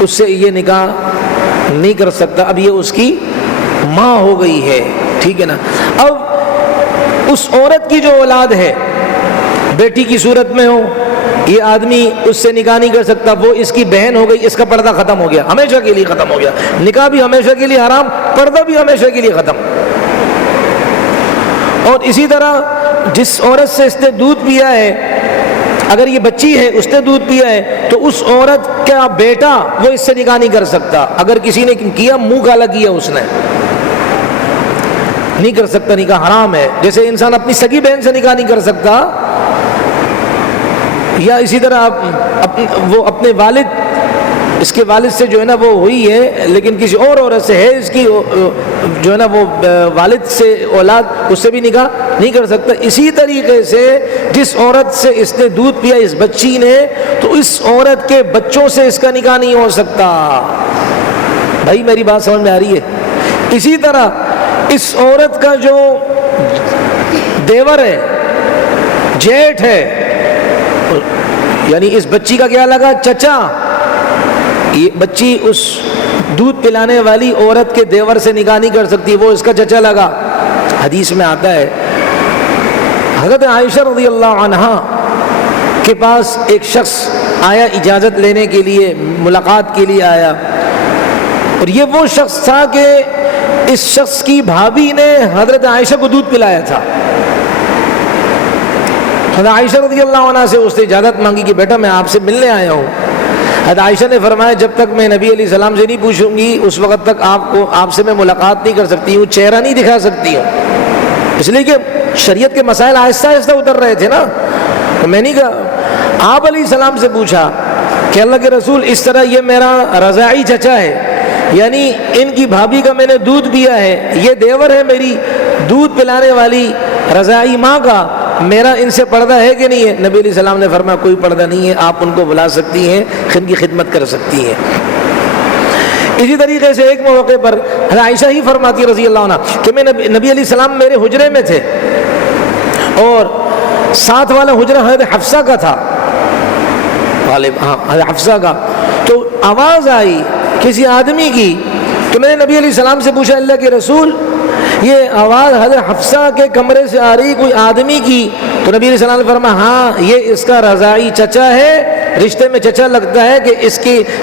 اس سے یہ نکاح نہیں کر سکتا، اب یہ اس کی ماں ہو گئی ہے، ٹھیک ہے نا۔ اب اس عورت کی جو اولاد ہے بیٹی کی صورت میں ہو، یہ آدمی اس سے نکاح نہیں کر سکتا، وہ اس کی بہن ہو گئی، اس کا پردہ ختم ہو گیا، ہمیشہ کے لیے ختم ہو گیا، نکاح بھی ہمیشہ کے لیے حرام، پردہ بھی ہمیشہ کے لیے ختم۔ اور اسی طرح جس عورت سے اس نے دودھ پیا ہے، اگر یہ بچی ہے اس نے دودھ پیا ہے تو اس عورت کا بیٹا وہ اس سے نکاح نہیں کر سکتا، اگر کسی نے کیا منہ کالا کیا اس نے نہیں کر سکتا، نکاح حرام ہے۔ جیسے انسان اپنی سگی بہن سے نکاح نہیں کر سکتا، یا اسی طرح وہ اپنے والد، اس کے والد سے جو ہے نا وہ ہوئی ہے لیکن کسی اور عورت سے ہے اس کی جو ہے نا وہ والد سے اولاد، اس سے بھی نکاح نہیں کر سکتا۔ اسی طریقے سے جس عورت سے اس نے دودھ پیا اس بچی نے، تو اس عورت کے بچوں سے اس کا نکاح نہیں ہو سکتا۔ بھائی میری بات سمجھ میں آ رہی ہے؟ اسی طرح اس عورت کا جو دیور ہے، جیٹھ ہے، یعنی اس بچی کا کیا لگا؟ چچا، یہ بچی اس دودھ پلانے والی عورت کے دیور سے نکاح نہیں کر سکتی، وہ اس کا چچا لگا۔ حدیث میں آتا ہے حضرت عائشہ رضی اللہ عنہا کے پاس ایک شخص آیا اجازت لینے کے لیے، ملاقات کے لیے آیا، اور یہ وہ شخص تھا کہ اس شخص کی بھابھی نے حضرت عائشہ کو دودھ پلایا تھا۔ حضرت عائشہ رضی اللہ عنہا سے اس نے اجازت مانگی کہ بیٹا میں آپ سے ملنے آیا ہوں۔ حضرت عائشہ نے فرمایا جب تک میں نبی علیہ السلام سے نہیں پوچھوں گی اس وقت تک آپ سے میں ملاقات نہیں کر سکتی ہوں، چہرہ نہیں دکھا سکتی ہوں، اس لیے کہ شریعت کے مسائل آہستہ آہستہ اتر رہے تھے نا۔ تو میں نہیں کہا، آپ علیہ السلام سے پوچھا کہ اللہ کے رسول اس طرح یہ میرا رضاعی چچا ہے، یعنی ان کی بھابھی کا میں نے دودھ پیا ہے، یہ دیور ہے میری دودھ پلانے والی رضاعی ماں کا، میرا ان سے پردہ ہے کہ نہیں ہے؟ نبی علیہ السلام نے فرمایا کوئی پردہ نہیں ہے، آپ ان کو بلا سکتی ہیں، ان کی خدمت کر سکتی ہیں۔ اسی طریقے سے ایک موقع پر عائشہ ہی فرماتی ہے رضی اللہ عنہ کہ میں نبی علیہ السلام میرے حجرے میں تھے اور ساتھ والا حجرہ حضرت حفصہ کا تھا، حضرت حفصہ کا، تو آواز آئی کسی آدمی کی، تو میں نے نبی علیہ السلام سے پوچھا اللہ کے رسول یہ آواز حضرت حفصہ کے کمرے سے آ رہی کوئی آدمی کی؟ تو نبی علیہ السلام نے فرمایا ہاں یہ اس کا رضاعی چچا ہے، رشتے میں چچا لگتا ہے کہ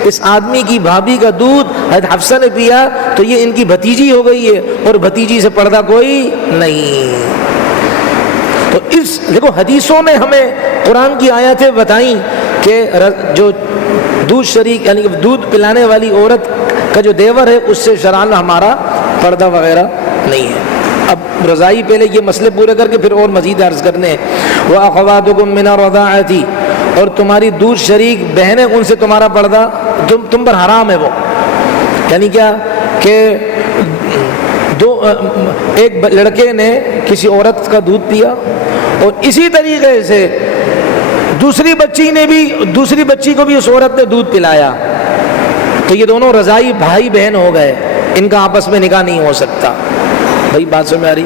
اس آدمی کی بھابھی کا دودھ حضرت حفصہ نے پیا تو یہ ان کی بھتیجی ہو گئی ہے، اور بھتیجی سے پردہ کوئی نہیں۔ تو اس دیکھو حدیثوں میں ہمیں قرآن کی آیتیں بتائیں کہ جو دودھ شریک یعنی کہ دودھ پلانے والی عورت کا جو دیور ہے اس سے شرعاً ہمارا پردہ وغیرہ نہیں ہے۔ اب رضائی پہلے یہ مسئلے پورے کر کے پھر اور مزید عرض کرنے ہیں۔ وَأَخَوَاتُكُم مِّنَ الرَّضَاعَةِ، اور تمہاری دودھ شریک بہنیں، ان سے تمہارا پردہ تم پر حرام ہے وہ، یعنی کیا کہ ایک لڑکے نے کسی عورت کا دودھ پیا اور اسی طریقے سے دوسری بچی کو بھی اس عورت نے دودھ پلایا، تو یہ دونوں رضائی بھائی بہن ہو گئے، ان کا آپس میں نکاح نہیں ہو سکتا۔ بھائی بات سمجھ میں آ رہی؟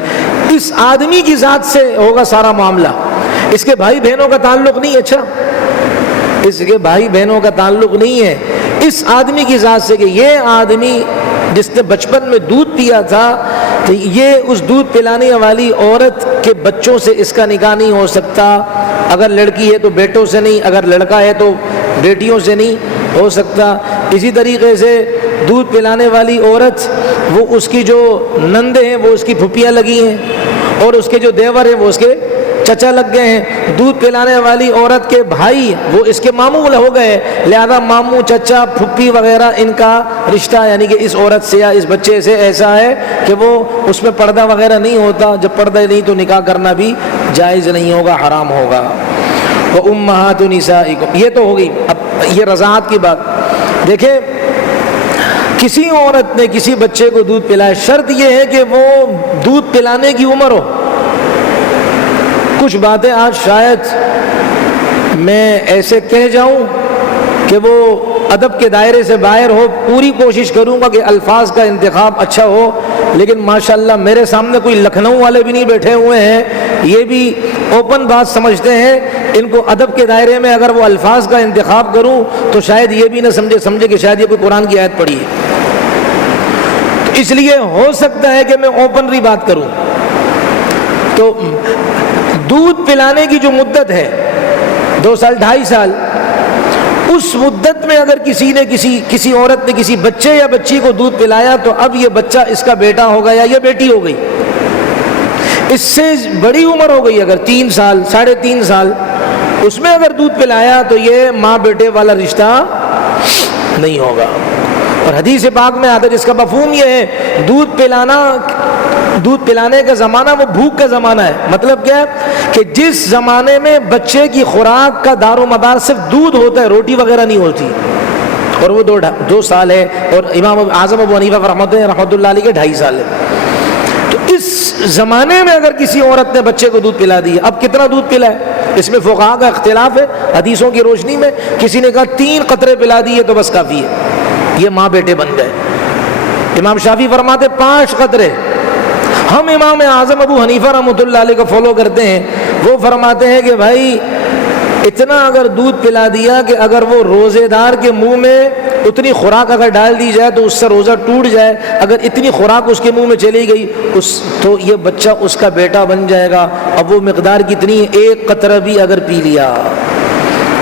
اس آدمی کی ذات سے ہوگا سارا معاملہ، اس کے بھائی بہنوں کا تعلق نہیں ہے۔ اچھا، اس کے بھائی بہنوں کا تعلق نہیں ہے، اس آدمی کی ذات سے کہ یہ آدمی جس نے بچپن میں دودھ پیا تھا تو یہ اس دودھ پلانے والی عورت کے بچوں سے اس کا نکاح نہیں ہو سکتا۔ اگر لڑکی ہے تو بیٹوں سے نہیں، اگر لڑکا ہے تو بیٹیوں سے نہیں ہو سکتا۔ اسی طریقے سے دودھ پلانے والی عورت، وہ اس کی جو نندے ہیں وہ اس کی پھپھیاں لگی ہیں، اور اس کے جو دیور ہیں وہ اس کے چچا لگ گئے ہیں۔ دودھ پلانے والی عورت کے بھائی وہ اس کے ماموں ہو گئے، لہذا ماموں، چچا، پھپھی وغیرہ ان کا رشتہ یعنی کہ اس عورت سے یا اس بچے سے ایسا ہے کہ وہ اس میں پردہ وغیرہ نہیں ہوتا۔ جب پردہ نہیں تو نکاح کرنا بھی جائز نہیں ہوگا، حرام ہوگا۔ وَأُمَّهَاتُ نِسَائِكُمْ، یہ تو ہوگی۔ اب یہ رضاعت کی بات دیکھیں، کسی عورت نے کسی بچے کو دودھ پلایا، شرط یہ ہے کہ وہ دودھ پلانے کی عمر ہو۔ کچھ باتیں آج شاید میں ایسے کہہ جاؤں کہ وہ ادب کے دائرے سے باہر ہو، پوری کوشش کروں گا کہ الفاظ کا انتخاب اچھا ہو، لیکن ماشاءاللہ میرے سامنے کوئی لکھنؤ والے بھی نہیں بیٹھے ہوئے ہیں، یہ بھی اوپن بات سمجھتے ہیں۔ ان کو ادب کے دائرے میں اگر وہ الفاظ کا انتخاب کروں تو شاید یہ بھی نہ سمجھے کہ شاید یہ کوئی قرآن کی آیت پڑھی ہے، تو اس لیے ہو سکتا ہے کہ میں اوپنلی بات کروں۔ تو دودھ پلانے کی جو مدت ہے 2 سال 2.5 سال، اس مدت میں اگر کسی عورت نے کسی بچے یا بچی کو دودھ پلایا تو اب یہ بچہ اس کا بیٹا ہو گیا یا بیٹی ہو گئی۔ اس سے بڑی عمر ہو گئی اگر 3 سال 3.5 سال، اس میں اگر دودھ پلایا تو یہ ماں بیٹے والا رشتہ نہیں ہوگا۔ اور حدیث پاک میں آتا ہے جس کا مفہوم یہ ہے، دودھ پلانے کا زمانہ وہ بھوک کا زمانہ ہے۔ مطلب کیا ہے کہ جس زمانے میں بچے کی خوراک کا دار و مدار صرف دودھ ہوتا ہے، روٹی وغیرہ نہیں ہوتی، اور وہ 2 سال ہے، اور امام اعظم ابو حنیفہ رحمۃ اللہ علیہ کے 2.5 سال ہے۔ تو اس زمانے میں اگر کسی عورت نے بچے کو دودھ پلا دیا، اب کتنا دودھ پلا ہے اس میں فقہاء کا اختلاف ہے۔ حدیثوں کی روشنی میں کسی نے کہا 3 قطرے پلا دیے تو بس کافی ہے، یہ ماں بیٹے بن گئے۔ امام شافعی فرماتے 5 قطرے۔ ہم امام اعظم ابو حنیفہ رحمۃ اللہ علیہ کو فالو کرتے ہیں، وہ فرماتے ہیں کہ بھائی اتنا اگر دودھ پلا دیا کہ اگر وہ روزے دار کے منہ میں اتنی خوراک اگر ڈال دی جائے تو اس سے روزہ ٹوٹ جائے، اگر اتنی خوراک اس کے منہ میں چلی گئی تو یہ بچہ اس کا بیٹا بن جائے گا۔ اب وہ مقدار کتنی ہے؟ 1 قطرہ بھی اگر پی لیا،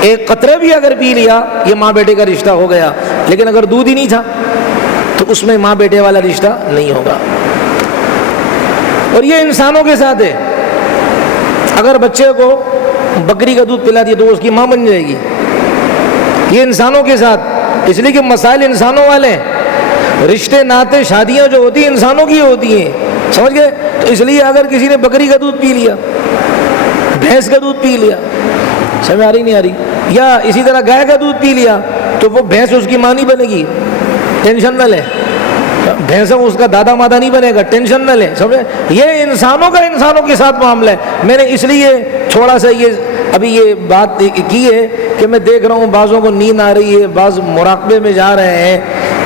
1 قطرہ بھی اگر پی لیا، یہ ماں بیٹے کا رشتہ ہو گیا۔ لیکن اگر دودھ ہی نہیں تھا تو اس میں ماں بیٹے والا رشتہ نہیں ہوگا۔ اور یہ انسانوں کے ساتھ ہے، اگر بچے کو بکری کا دودھ پلا دیا تو اس کی ماں بن جائے گی۔ یہ انسانوں کے ساتھ، اس لیے کہ مسائل انسانوں والے ہیں، رشتے ناطے شادیاں جو ہوتی ہیں انسانوں کی ہوتی ہیں، سمجھ گئے؟ تو اس لیے اگر کسی نے بکری کا دودھ پی لیا، بھینس کا دودھ پی لیا، سمجھ آ رہی نہیں آ رہی، یا اسی طرح گائے کا دودھ پی لیا تو وہ بھینس اس کی ماں نہیں بنے گی، ٹینشن نہ لیں۔ بھینسوں اس کا دادا مادا نہیں بنے گا، ٹینشن نہ لیں، سمجھے؟ یہ انسانوں کا انسانوں کے ساتھ معاملہ ہے۔ میں نے اس لیے تھوڑا سا ابھی یہ بات کی ہے کہ میں دیکھ رہا ہوں بعضوں کو نیند آ رہی ہے، بعض مراقبے میں جا رہے ہیں،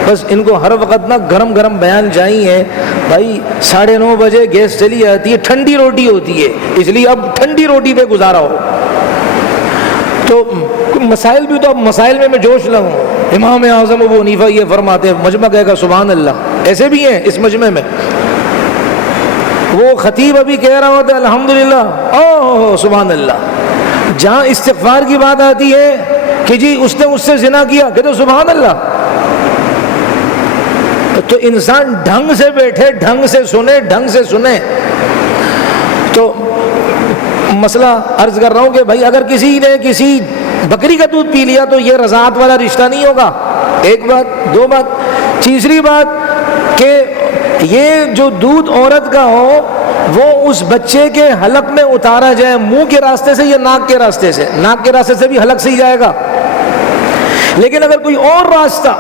بس ان کو ہر وقت نا گرم گرم بیان چاہیے۔ بھائی 9:30 بجے گیس چلی جاتی ہے، ٹھنڈی روٹی ہوتی ہے، اس لیے اب ٹھنڈی روٹی پہ گزارا ہو۔ تو مسائل بھی تو اب مسائل میں جوش لگوں۔ امام اعظم ابو حنیفہ یہ فرماتے ہیں، مجمع کہے گا سبحان اللہ، ایسے بھی ہیں اس مجمع میں۔ وہ خطیب ابھی کہہ رہا ہوتا ہے الحمدللہ، اوہ سبحان اللہ۔ جہاں استغفار کی بات آتی ہے کہ جی اس نے اس سے زنا کیا، کہتے سبحان اللہ۔ تو انسان ڈھنگ سے بیٹھے، ڈھنگ سے سنے۔ تو مسئلہ عرض کر رہا ہوں کہ بھائی اگر کسی نے کسی بکری کا دودھ پی لیا تو یہ رضاعت والا رشتہ نہیں ہوگا. ایک بات. دو بات. تیسری بات کہ یہ جو دودھ عورت کا ہو وہ اس بچے کے حلق میں اتارا جائے منہ کے راستے سے یا ناک کے راستے سے. ناک کے راستے سے بھی حلق سے ہی جائے گا. لیکن اگر کوئی اور راستہ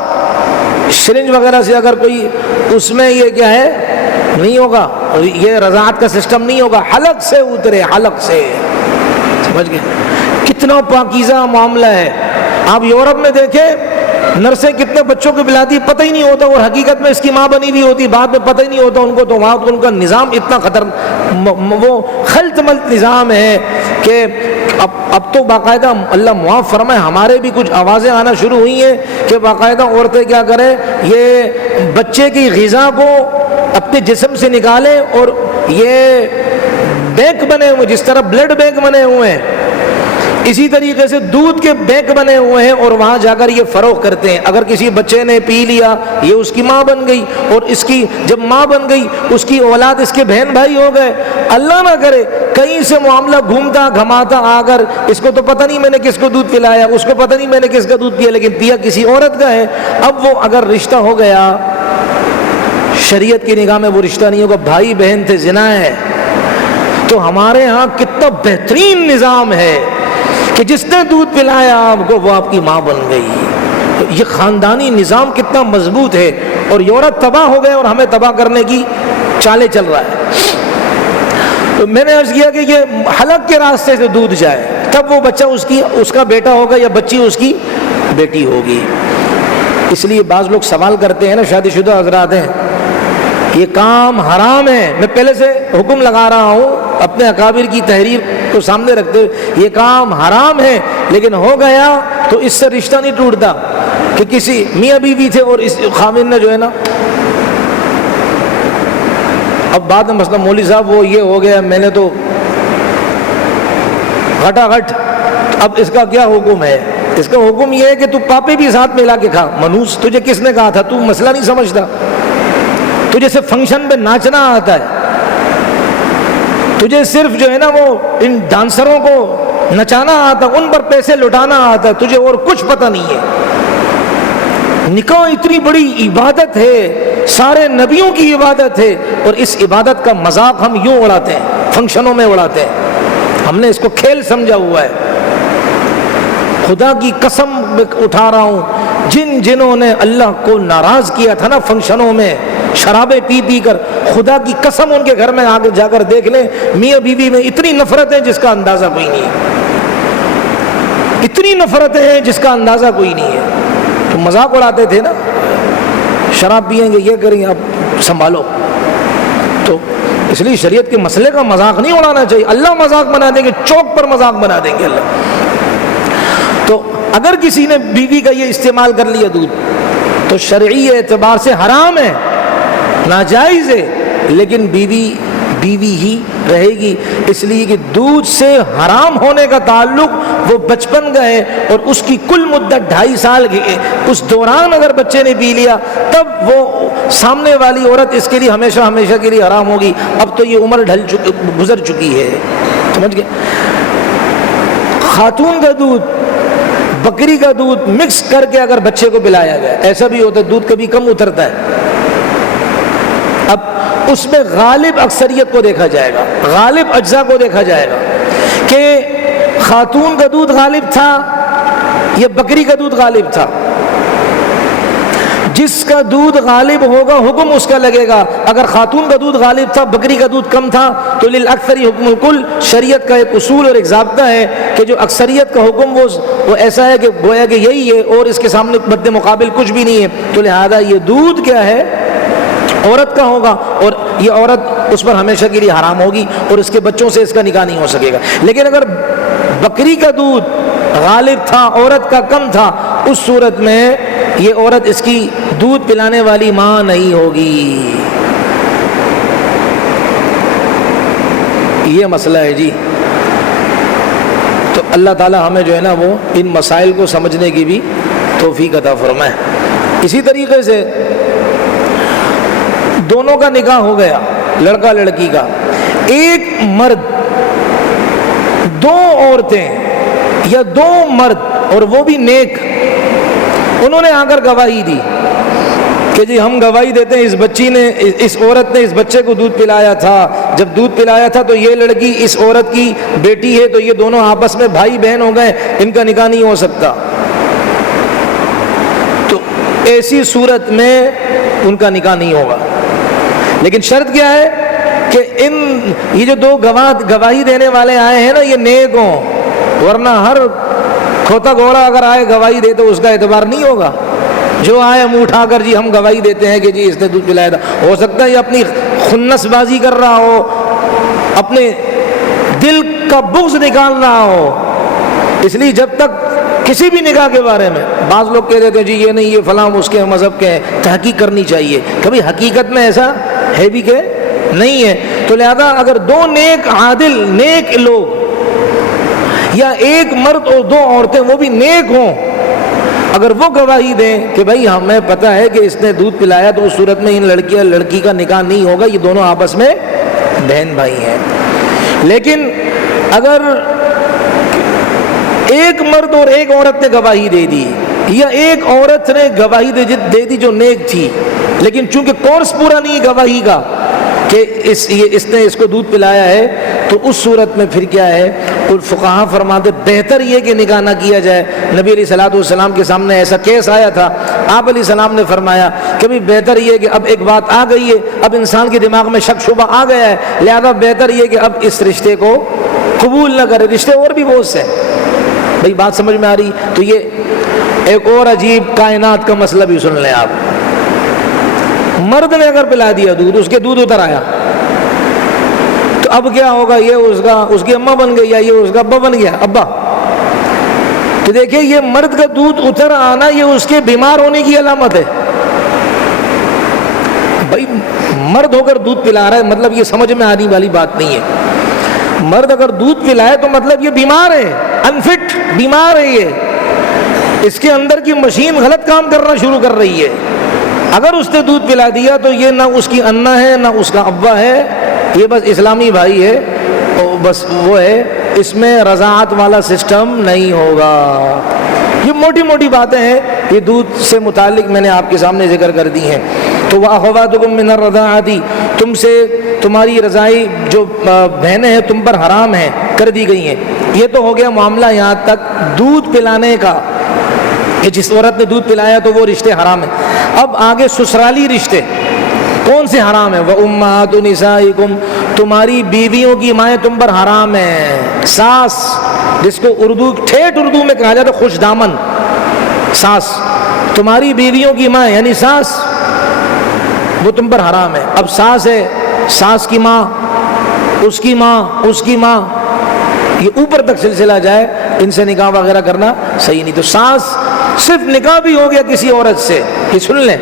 شرنج وغیرہ سے اگر کوئی اس میں یہ کیا ہے نہیں ہوگا, یہ رضاعت کا سسٹم نہیں ہوگا, حلق سے اترے, حلق سے. سمجھ گئے کتنا پاکیزہ معاملہ ہے. آپ یورپ میں دیکھیں نرسیں کتنے بچوں کو پلاتی پتہ ہی نہیں ہوتا, اور حقیقت میں اس کی ماں بنی ہوئی ہوتی, بعد میں پتہ ہی نہیں ہوتا ان کو. تو وہاں ان کا نظام اتنا وہ خلط ملط نظام ہے کہ اب تو باقاعدہ اللہ معاف فرمائے ہمارے بھی کچھ آوازیں آنا شروع ہوئی ہیں کہ باقاعدہ عورتیں کیا کریں, یہ بچے کی غذا کو اپنے جسم سے نکالیں اور یہ بینک بنے ہوئے, جس طرح بلڈ بینک بنے ہوئے ہیں اسی طریقے سے دودھ کے بینک بنے ہوئے ہیں, اور وہاں جا کر یہ فروخت کرتے ہیں. اگر کسی بچے نے پی لیا یہ اس کی ماں بن گئی, اور اس کی جب ماں بن گئی اس کی اولاد اس کے بہن بھائی ہو گئے. اللہ نہ کرے کہیں سے معاملہ گھومتا گھماتا آ کر اس کو تو پتہ نہیں میں نے کس کو دودھ پلایا, اس کو پتہ نہیں میں نے کس کا دودھ پیا, لیکن پیا کسی عورت کا ہے. اب وہ اگر رشتہ ہو گیا شریعت کی نگاہ میں وہ رشتہ نہیں ہوگا, بھائی بہن تھے, زنا ہے. تو ہمارے ہاں کتنا بہترین نظام ہے کہ جس نے دودھ پلایا آپ کو وہ آپ کی ماں بن گئی. یہ خاندانی نظام کتنا مضبوط ہے, اور یورپ تباہ ہو گئے اور ہمیں تباہ کرنے کی چالیں چل رہا ہے. تو میں نے عرض کیا کہ یہ حلق کے راستے سے دودھ جائے تب وہ بچہ اس کا بیٹا ہوگا یا بچی اس کی بیٹی ہوگی. اس لیے بعض لوگ سوال کرتے ہیں نا, شادی شدہ حضرات ہیں, یہ کام حرام ہے. میں پہلے سے حکم لگا رہا ہوں اپنے اکابر کی تحریر کو سامنے رکھتے ہوئے, یہ کام حرام ہے, لیکن ہو گیا تو اس سے رشتہ نہیں ٹوٹتا کہ کسی میاں بیوی تھے اور اس خامن نے جو ہے نا, اب بعد میں مسئلہ مولوی صاحب وہ یہ ہو گیا, میں نے تو گھٹا گھٹ, اب اس کا کیا حکم ہے؟ اس کا حکم یہ ہے کہ تو پاپے بھی ساتھ ملا کے کھا. منوس تجھے کس نے کہا تھا؟ تو مسئلہ نہیں سمجھتا, تجھے صرف فنکشن پہ ناچنا آتا ہے, تجھے صرف جو ہے نا وہ ان ڈانسروں کو نچانا آتا, ان پر پیسے لٹانا آتا ہے, تجھے اور کچھ پتہ نہیں ہے. نکاح اتنی بڑی عبادت ہے, سارے نبیوں کی عبادت ہے, اور اس عبادت کا مذاق ہم یوں اڑاتے ہیں, فنکشنوں میں اڑاتے ہیں. ہم نے اس کو کھیل سمجھا ہوا ہے. خدا کی قسم اٹھا رہا ہوں, جنہوں نے اللہ کو ناراض کیا تھا نا فنکشنوں میں شرابیں پی پی کر, خدا کی قسم ان کے گھر میں آگے جا کر دیکھ لیں, میاں بیوی میں اتنی نفرت ہے جس کا اندازہ کوئی نہیں ہے, اتنی نفرتیں ہیں جس کا اندازہ کوئی نہیں ہے. تو مذاق اڑاتے تھے نا, شراب پیئیں گے, یہ کریں گے, اب سنبھالو. تو اس لیے شریعت کے مسئلے کا مذاق نہیں اڑانا چاہیے. اللہ مذاق بنا دیں گے, چوک پر مذاق بنا دیں گے اللہ. تو اگر کسی نے بیوی کا یہ استعمال کر لیا دودھ تو شرعی اعتبار سے حرام ہے, ناجائز ہے, لیکن بیوی ہی رہے گی, اس لیے کہ دودھ سے حرام ہونے کا تعلق وہ بچپن کا ہے, اور اس کی کل مدت 2.5 سال کی ہے. اس دوران اگر بچے نے پی لیا تب وہ سامنے والی عورت اس کے لیے ہمیشہ کے لیے حرام ہوگی. اب تو یہ عمر گزر چکی ہے, سمجھ گئے. خاتون کا دودھ, بکری کا دودھ مکس کر کے اگر بچے کو پلایا گیا, ایسا بھی ہوتا ہے دودھ کبھی کم اترتا ہے, اب اس میں غالب اکثریت کو دیکھا جائے گا, غالب اجزاء کو دیکھا جائے گا کہ خاتون کا دودھ غالب تھا یا بکری کا دودھ غالب تھا. جس کا دودھ غالب ہوگا حکم اس کا لگے گا. اگر خاتون کا دودھ غالب تھا, بکری کا دودھ کم تھا, تو للاکثر حکم الکل. شریعت کا ایک اصول اور ایک ضابطہ ہے کہ جو اکثریت کا حکم وہ ایسا ہے کہ گویا کہ یہی ہے اور اس کے سامنے مد مقابل کچھ بھی نہیں ہے, تو لہذا یہ دودھ کیا ہے عورت کا ہوگا, اور یہ عورت اس پر ہمیشہ کے لیے حرام ہوگی, اور اس کے بچوں سے اس کا نکاح نہیں ہو سکے گا. لیکن اگر بکری کا دودھ غالب تھا, عورت کا کم تھا, اس صورت میں یہ عورت اس کی دودھ پلانے والی ماں نہیں ہوگی. یہ مسئلہ ہے جی. تو اللہ تعالی ہمیں جو ہے نا وہ ان مسائل کو سمجھنے کی بھی توفیق عطا فرمائے. اسی طریقے سے دونوں کا نکاح ہو گیا, لڑکا لڑکی کا, ایک مرد 2 عورتیں یا دو مرد اور وہ بھی نیک، انہوں نے آ کر گواہی دی کہ جی ہم گواہی دیتے ہیں اس عورت نے اس بچے کو دودھ پلایا تھا، جب دودھ پلایا تھا تو یہ لڑکی اس عورت کی بیٹی ہے، تو یہ دونوں آپس میں بھائی بہن ہو گئے، ان کا نکاح نہیں ہو سکتا، تو ایسی صورت میں ان کا نکاح نہیں ہوگا۔ لیکن شرط کیا ہے کہ یہ جو دو گواہی دینے والے آئے ہیں نا، یہ نیک ہوں، ورنہ ہر کھوتا گھوڑا اگر آئے گواہی دے تو اس کا اعتبار نہیں ہوگا۔ جو آئے منہ اٹھا کر جی ہم گواہی دیتے ہیں کہ جی اس نے دودھ پلایا تھا، ہو سکتا ہے یہ اپنی خنس بازی کر رہا ہو، اپنے دل کا بغض نکال رہا ہو۔ اس لیے جب تک کسی بھی نکاح کے بارے میں بعض لوگ کہہ دیتے ہیں جی یہ نہیں، یہ فلاں اس کے مذہب کے ہیں، تحقیق کرنی چاہیے، کبھی حقیقت میں ایسا ہے بھی کہ نہیں ہے۔ تو لہذا اگر دو نیک عادل نیک لوگ یا ایک مرد اور دو عورتیں وہ بھی نیک ہوں، اگر وہ گواہی دیں کہ بھائی ہمیں پتہ ہے کہ اس نے دودھ پلایا، تو اس صورت میں ان لڑکی اور لڑکی کا نکاح نہیں ہوگا، یہ دونوں آپس میں بہن بھائی ہیں۔ لیکن اگر ایک مرد اور ایک عورت نے گواہی دے دی، یا ایک عورت نے گواہی دے دی جو نیک تھی، لیکن چونکہ کورس پورا نہیں گواہی کا کہ اس نے اس کو دودھ پلایا ہے، تو اس صورت میں پھر کیا ہے، فقہا فرماتے بہتر یہ کہ نکاح نہ کیا جائے۔ نبی علیہ الصلوۃ والسلام کے سامنے ایسا کیس آیا تھا، آپ علیہ السلام نے فرمایا کہ بھی بہتر یہ کہ اب ایک بات آ گئی ہے، اب انسان کے دماغ میں شک شبہ آ گیا ہے، لہذا بہتر یہ کہ اب اس رشتے کو قبول نہ کرے۔ رشتے اور بھی بہت سے، بھائی بات سمجھ میں آ رہی؟ تو یہ ایک اور عجیب کائنات کا مسئلہ بھی سن لیں آپ۔ مرد نے اگر پلا دیا دودھ، اس کے دودھ اتر آیا، تو اب کیا ہوگا؟ یہ اس کی اماں بن گئی یا یہ اس کا ابا بن گیا، ابا۔ تو دیکھیں یہ مرد کا دودھ اتر آنا یہ اس کے بیمار ہونے کی علامت ہے۔ بھائی مرد ہو کر دودھ پلا رہا ہے، مطلب یہ سمجھ میں آنے والی بات نہیں ہے۔ مرد اگر دودھ پلائے تو مطلب یہ بیمار ہے، انفٹ بیمار ہے، یہ اس کے اندر کی مشین غلط کام کرنا شروع کر رہی ہے۔ اگر اس نے دودھ پلا دیا تو یہ نہ اس کی انا ہے نہ اس کا ابا ہے، یہ بس اسلامی بھائی ہے، بس وہ ہے، اس میں رضاعت والا سسٹم نہیں ہوگا۔ یہ موٹی موٹی باتیں ہیں، یہ دودھ سے متعلق میں نے آپ کے سامنے ذکر کر دی ہیں۔ تو وَأَخَوَاتُكُم مِّنَ الرَّضَاعَةِ، تم سے تمہاری رضائی جو بہنیں ہیں تم پر حرام ہیں، کر دی گئی ہیں۔ یہ تو ہو گیا معاملہ یہاں تک دودھ پلانے کا، کہ جس عورت نے دودھ پلایا تو وہ رشتے حرام ہیں۔ اب آگے سسرالی رشتے کون سے حرام ہیں؟ وَأُمَّهَاتُ نِسَائِكُمْ، تمہاری بیویوں کی مائیں تم پر حرام ہیں۔ ساس، جس کو ٹھیٹھ اردو میں کہا جاتا ہے خوش دامن ساس، تمہاری بیویوں کی ماں یعنی ساس، وہ تم پر حرام ہے۔ اب ساس ہے، ساس کی ماں، اس کی ماں، اس کی ماں، یہ اوپر تک سلسلہ جائے، ان سے نکاح وغیرہ کرنا صحیح نہیں۔ تو ساس، صرف نکاح بھی ہو گیا کسی عورت سے، یہ سن لیں،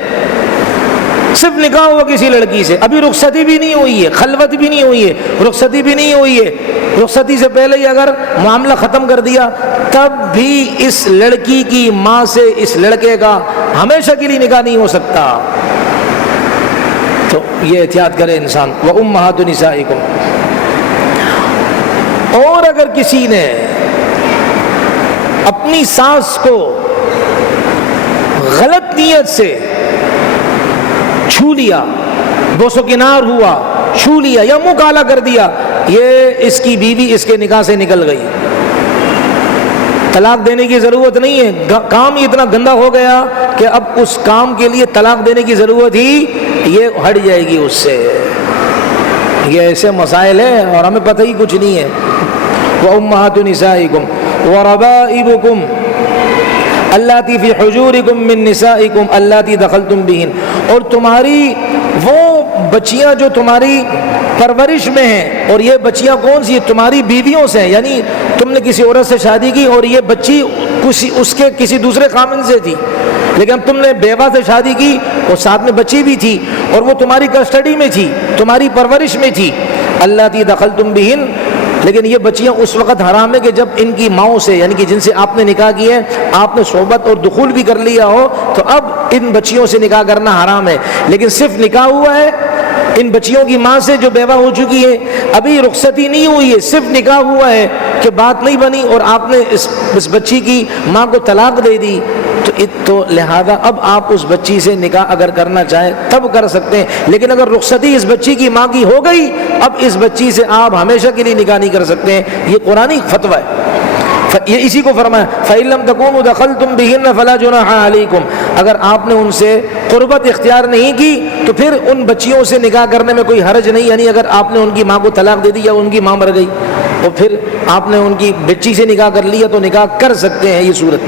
صرف نکاح ہوا کسی لڑکی سے، ابھی رخصتی بھی نہیں ہوئی ہے، خلوت بھی نہیں ہوئی ہے، رخصتی بھی نہیں ہوئی ہے، رخصتی سے پہلے ہی اگر معاملہ ختم کر دیا، تب بھی اس لڑکی کی ماں سے اس لڑکے کا ہمیشہ کے لیے نکاح نہیں ہو سکتا۔ تو یہ احتیاط کرے انسان۔ وَأُمَّهَاتُ نِسَائِكُمْ، اور اگر کسی نے اپنی ساس کو غلط نیت سے چھو لیا، بوس و کنار ہوا، چھو لیا یا منہ کالا کر دیا، یہ اس کی بیوی اس کے نکاح سے نکل گئی، طلاق دینے کی ضرورت نہیں ہے۔ کام ہی اتنا گندا ہو گیا کہ اب اس کام کے لیے طلاق دینے کی ضرورت ہی یہ ہٹ جائے گی اس سے۔ یہ ایسے مسائل ہیں اور ہمیں پتہ ہی کچھ نہیں ہے۔ وَأُمَّهَاتُ نِسَائِكُمْ وَرَبَائِبُكُمْ اللَّاتِي فِي حُجُورِكُمْ مِن نِّسَائِكُمْ اللَّاتِي دَخَلْتُمْ بِهِنَّ، اور تمہاری وہ بچیاں جو تمہاری پرورش میں ہیں، اور یہ بچیاں کون سی؟ تمہاری بیویوں سے، یعنی تم نے کسی عورت سے شادی کی اور یہ بچی اس کے کسی دوسرے خامن سے تھی، لیکن اب تم نے بیوہ سے شادی کی اور ساتھ میں بچی بھی تھی اور وہ تمہاری کسٹڈی میں تھی، تمہاری پرورش میں تھی۔ اللَّاتِي دَخَلْتُمْ بِهِنَّ، لیکن یہ بچیاں اس وقت حرام ہے کہ جب ان کی ماؤں سے، یعنی کہ جن سے آپ نے نکاح کیا ہے، آپ نے صحبت اور دخول بھی کر لیا ہو، تو اب ان بچیوں سے نکاح کرنا حرام ہے۔ لیکن صرف نکاح ہوا ہے، ان بچیوں کی ماں سے جو بیوہ ہو چکی ہے، ابھی رخصتی نہیں ہوئی ہے، صرف نکاح ہوا ہے کہ بات نہیں بنی اور آپ نے اس بچی کی ماں کو طلاق دے دی، تو لہذا اب آپ اس بچی سے نکاح اگر کرنا چاہیں تب کر سکتے ہیں، لیکن اگر رخصتی اس بچی کی ماں کی ہو گئی، اب اس بچی سے آپ ہمیشہ کے لیے نکاح نہیں کر سکتے ہیں۔ یہ قرآنی فتویٰ ہے، یہ اسی کو فرمایا فَإِن لَمْ تَكُونُوا دَخَلْتُمْ بِهِنَّ فَلَا جُنَاحَ عَلَيْكُمْ، اگر آپ نے ان سے قربت اختیار نہیں کی تو پھر ان بچیوں سے نکاح کرنے میں کوئی حرج نہیں، یعنی اگر آپ نے ان کی ماں کو طلاق دے دی یا ان کی ماں مر گئی اور پھر آپ نے ان کی بچی سے نکاح کر لیا تو نکاح کر سکتے ہیں۔ یہ صورت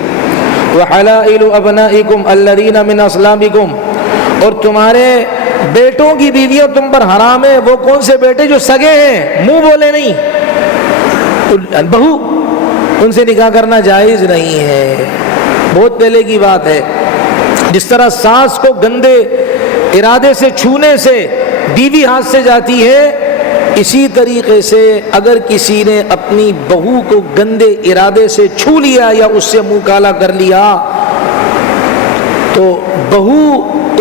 وَحَلَائِلُ أَبْنَائِكُمْ الَّذِينَ مِنْ أَصْلَابِكُمْ، اور تمہارے بیٹوں کی بیویاں تم پر حرام ہے، وہ کون سے بیٹے جو سگے ہیں، منہ بولے نہیں، بہو، ان سے نکاح کرنا جائز نہیں ہے، بہت پہلے کی بات ہے۔ جس طرح ساس کو گندے ارادے سے چھونے سے بیوی ہاتھ سے جاتی ہے، اسی طریقے سے اگر کسی نے اپنی بہو کو گندے ارادے سے چھو لیا یا اس سے منہ کالا کر لیا تو بہو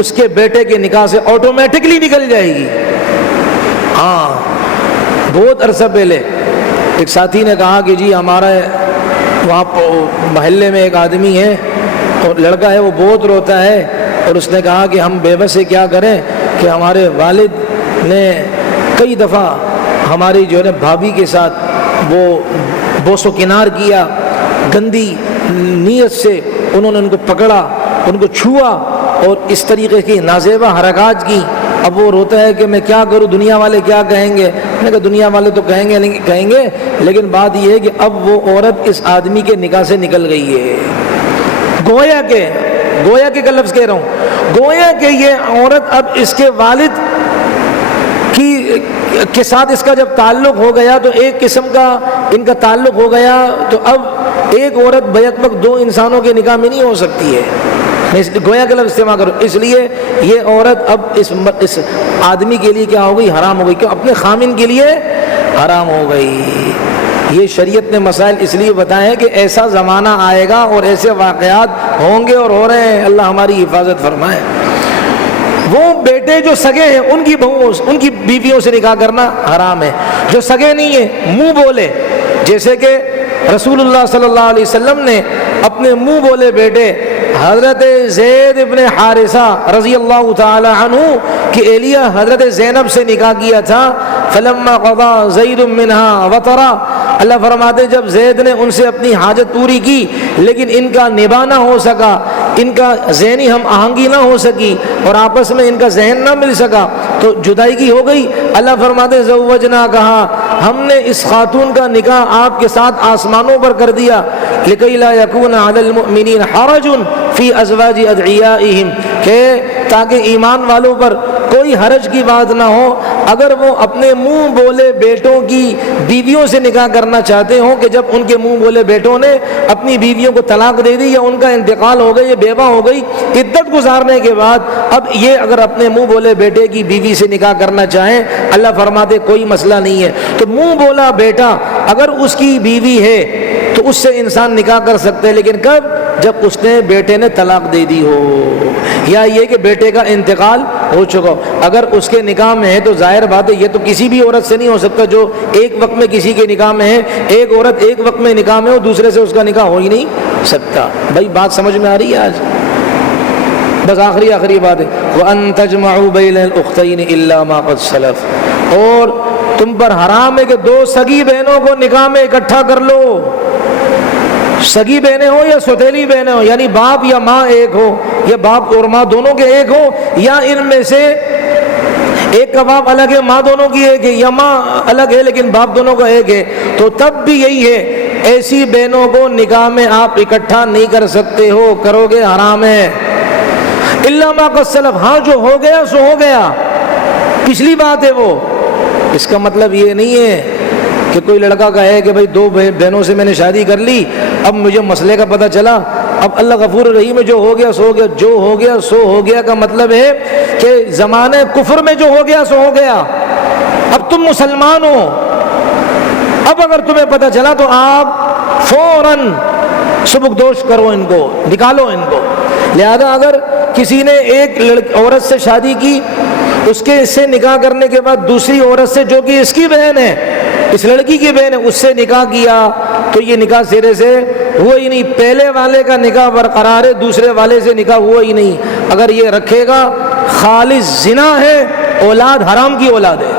اس کے بیٹے کے نکاح سے آٹومیٹکلی نکل جائے گی۔ ہاں، بہت عرصہ پہلے ایک ساتھی نے کہا کہ جی ہمارا وہاں محلے میں ایک آدمی ہے اور لڑکا ہے، وہ بہت روتا ہے، اور اس نے کہا کہ ہم بے بس سے کیا کریں کہ ہمارے والد نے کئی دفعہ ہماری جو ہے بھابھی کے ساتھ وہ بوس و کنار کیا، گندی نیت سے انہوں نے ان کو پکڑا، ان کو چھوا اور اس طریقے کی نازیبہ حرکات کی۔ اب وہ روتا ہے کہ میں کیا کروں، دنیا والے کیا کہیں گے۔ میں نے کہا دنیا والے تو کہیں گے، لیکن بات یہ ہے کہ اب وہ عورت اس آدمی کے نکاح سے نکل گئی ہے۔ گویا کہ کا لفظ کہہ رہا ہوں، گویا کہ یہ عورت اب اس کے والد کے ساتھ اس کا جب تعلق ہو گیا تو ایک قسم کا ان کا تعلق ہو گیا، تو اب ایک عورت بیک وقت دو انسانوں کے نکاح میں نہیں ہو سکتی ہے۔ میں گویا کا لفظ استعمال کروں، اس لیے یہ عورت اب اس آدمی کے لیے کیا ہو گئی، حرام ہو گئی، کیوں؟ اپنے خامن کے لیے حرام ہو گئی۔ یہ شریعت نے مسائل اس لیے بتائے ہیں کہ ایسا زمانہ آئے گا اور ایسے واقعات ہوں گے اور ہو رہے ہیں، اللہ ہماری حفاظت فرمائے۔ وہ بیٹے جو سگے ہیں ان کی بہوؤں، ان کی بیویوں سے نکاح کرنا حرام ہے، جو سگے نہیں ہیں منہ بولے، جیسے کہ رسول اللہ صلی اللہ علیہ وسلم نے اپنے منہ بولے بیٹے حضرت زید ابن حارثہ رضی اللہ تعالی عنہ کی اہلیہ حضرت زینب سے نکاح کیا تھا۔ فلما قضا زید منها وطرا، اللہ فرماتے جب زید نے ان سے اپنی حاجت پوری کی لیکن ان کا نباہ نہ ہو سکا، ان کا ذہنی ہم آہنگی نہ ہو سکی اور آپس میں ان کا ذہن نہ مل سکا تو جدائی کی ہو گئی۔ اللہ فرماتے زوجنا، کہا ہم نے اس خاتون کا نکاح آپ کے ساتھ آسمانوں پر کر دیا، لکی لا یکون علی المؤمنین حرج فی ازواج ادعیائہم، کہ تاکہ ایمان والوں پر کوئی حرج کی بات نہ ہو اگر وہ اپنے منہ بولے بیٹوں کی بیویوں سے نکاح کرنا چاہتے ہوں، کہ جب ان کے منہ بولے بیٹوں نے اپنی بیویوں کو طلاق دے دی یا ان کا انتقال ہو گئی یا بیوہ ہو گئی، عدت گزارنے کے بعد اب یہ اگر اپنے منہ بولے بیٹے کی بیوی سے نکاح کرنا چاہیں، اللہ فرماتے کوئی مسئلہ نہیں ہے۔ تو منہ بولا بیٹا اگر اس کی بیوی ہے تو اس سے انسان نکاح کر سکتے، لیکن کب؟ جب اس نے بیٹے نے طلاق دے دی ہو یا یہ کہ بیٹے کا انتقال ہو چکا ہو۔ اگر اس کے نکاح میں ہے تو ظاہر بات ہے یہ تو کسی بھی عورت سے نہیں ہو سکتا جو ایک وقت میں کسی کے نکاح میں ہے۔ ایک عورت ایک وقت میں نکاح میں ہو، دوسرے سے اس کا نکاح ہو ہی نہیں سکتا۔ بھائی بات سمجھ میں آ رہی ہے آج؟ بس آخری بات ہے وَأَن تَجْمَعُوا بَيْنَ الْأُخْتَيْنِ إِلَّا مَا قَدْ سَلَفَ، اور تم پر حرام ہے کہ دو سگی بہنوں کو نکاح میں اکٹھا کر لو، سگی بہنیں ہو یا سوتیلی بہنیں ہو، یعنی باپ یا ماں ایک ہو یا باپ اور ماں دونوں کے ایک ہو، یا ان میں سے ایک کا باپ الگ ہے ماں دونوں کی ایک ہے، یا ماں الگ ہے لیکن باپ دونوں کا ایک ہے، تو تب بھی یہی ہے، ایسی بہنوں کو نکاح میں آپ اکٹھا نہیں کر سکتے ہو، کرو گے حرام ہے۔ الا ما قد سلف، ہاں جو ہو گیا سو ہو گیا، پچھلی بات ہے وہ۔ اس کا مطلب یہ نہیں ہے کہ کوئی لڑکا کہے کہ بھائی دو بہنوں سے میں نے شادی کر لی، اب مجھے مسئلے کا پتہ چلا، اب اللہ غفور رحیم ہے، جو ہو گیا سو ہو گیا، جو ہو گیا سو ہو گیا کا مطلب ہے کہ زمانے کفر میں جو ہو گیا سو ہو گیا، اب تم مسلمان ہو، اب اگر تمہیں پتہ چلا تو آپ فوراً سبکدوش کرو، ان کو نکالو ان کو۔ لہذا اگر کسی نے ایک عورت سے شادی کی، اس کے اس سے نکاح کرنے کے بعد دوسری عورت سے جو کہ اس کی بہن ہے، اس لڑکی کی بہن ہے، اس سے نکاح کیا تو یہ نکاح سرے سے ہوا ہی نہیں. پہلے والے کا نکاح برقرار ہے، دوسرے والے سے نکاح ہوا ہی نہیں. اگر یہ رکھے گا خالص زنا ہے، اولاد حرام کی اولاد ہے.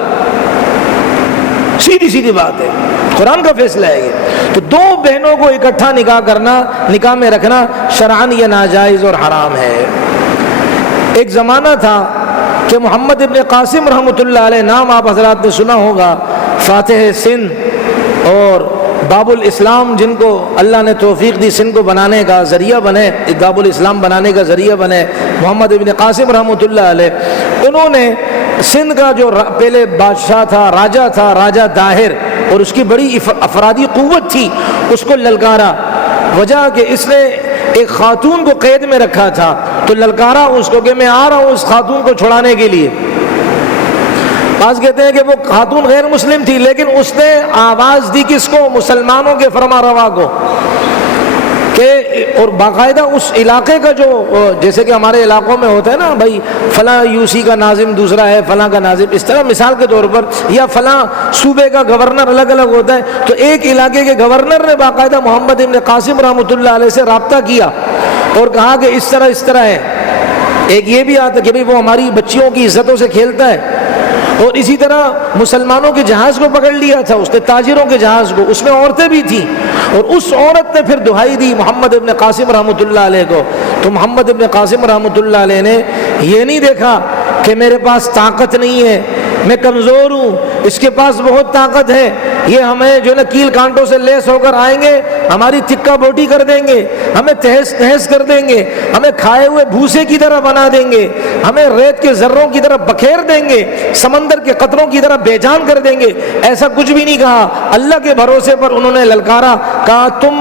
سیدھی سیدھی بات ہے، قرآن کا فیصلہ ہے یہ. تو دو بہنوں کو اکٹھا نکاح کرنا، نکاح میں رکھنا شرعاً یہ ناجائز اور حرام ہے. ایک زمانہ تھا کہ محمد ابن قاسم رحمۃ اللہ علیہ، نام آپ حضرات نے سنا ہوگا، فاتح سندھ اور باب الاسلام، جن کو اللہ نے توفیق دی سندھ کو بنانے کا ذریعہ بنے، باب الاسلام بنانے کا ذریعہ بنے، محمد ابن قاسم رحمۃ اللہ علیہ. انہوں نے سندھ کا جو پہلے بادشاہ تھا، راجہ داہر، اور اس کی بڑی افرادی قوت تھی، اس کو للکارا. وجہ کہ اس نے ایک خاتون کو قید میں رکھا تھا، تو للکارا اس کو کہ میں آ رہا ہوں اس خاتون کو چھڑانے کے لیے. بعض کہتے ہیں کہ وہ خاتون غیر مسلم تھی، لیکن اس نے آواز دی کس کو؟ مسلمانوں کے فرما روا کو. کہ اور باقاعدہ اس علاقے کا جو، جیسے کہ ہمارے علاقوں میں ہوتا ہے نا بھائی، فلاں یوسی کا ناظم دوسرا ہے، فلاں کا ناظم اس طرح، مثال کے طور پر، یا فلاں صوبے کا گورنر الگ الگ ہوتا ہے. تو ایک علاقے کے گورنر نے باقاعدہ محمد ابن قاسم رحمۃ اللہ علیہ سے رابطہ کیا اور کہا کہ اس طرح ہے. ایک یہ بھی آتا کہ بھئی وہ ہماری بچیوں کی عزتوں سے کھیلتا ہے. اور اسی طرح مسلمانوں کے جہاز کو پکڑ لیا تھا اس نے، تاجروں کے جہاز کو، اس میں عورتیں بھی تھیں. اور اس عورت نے پھر دہائی دی محمد ابن قاسم رحمۃ اللہ علیہ کو. تو محمد ابن قاسم رحمۃ اللہ علیہ نے یہ نہیں دیکھا کہ میرے پاس طاقت نہیں ہے، میں کمزور ہوں، اس کے پاس بہت طاقت ہے، یہ ہمیں جو نا کیل کانٹوں سے لیس ہو کر آئیں گے، ہماری تکہ بوٹی کر دیں گے، ہمیں تہس نہس کر دیں گے، ہمیں کھائے ہوئے بھوسے کی طرح بنا دیں گے، ہمیں ریت کے ذروں کی طرح بکھیر دیں گے، سمندر کے قطروں کی طرح بے جان کر دیں گے. ایسا کچھ بھی نہیں کہا. اللہ کے بھروسے پر انہوں نے للکارا، کہا تم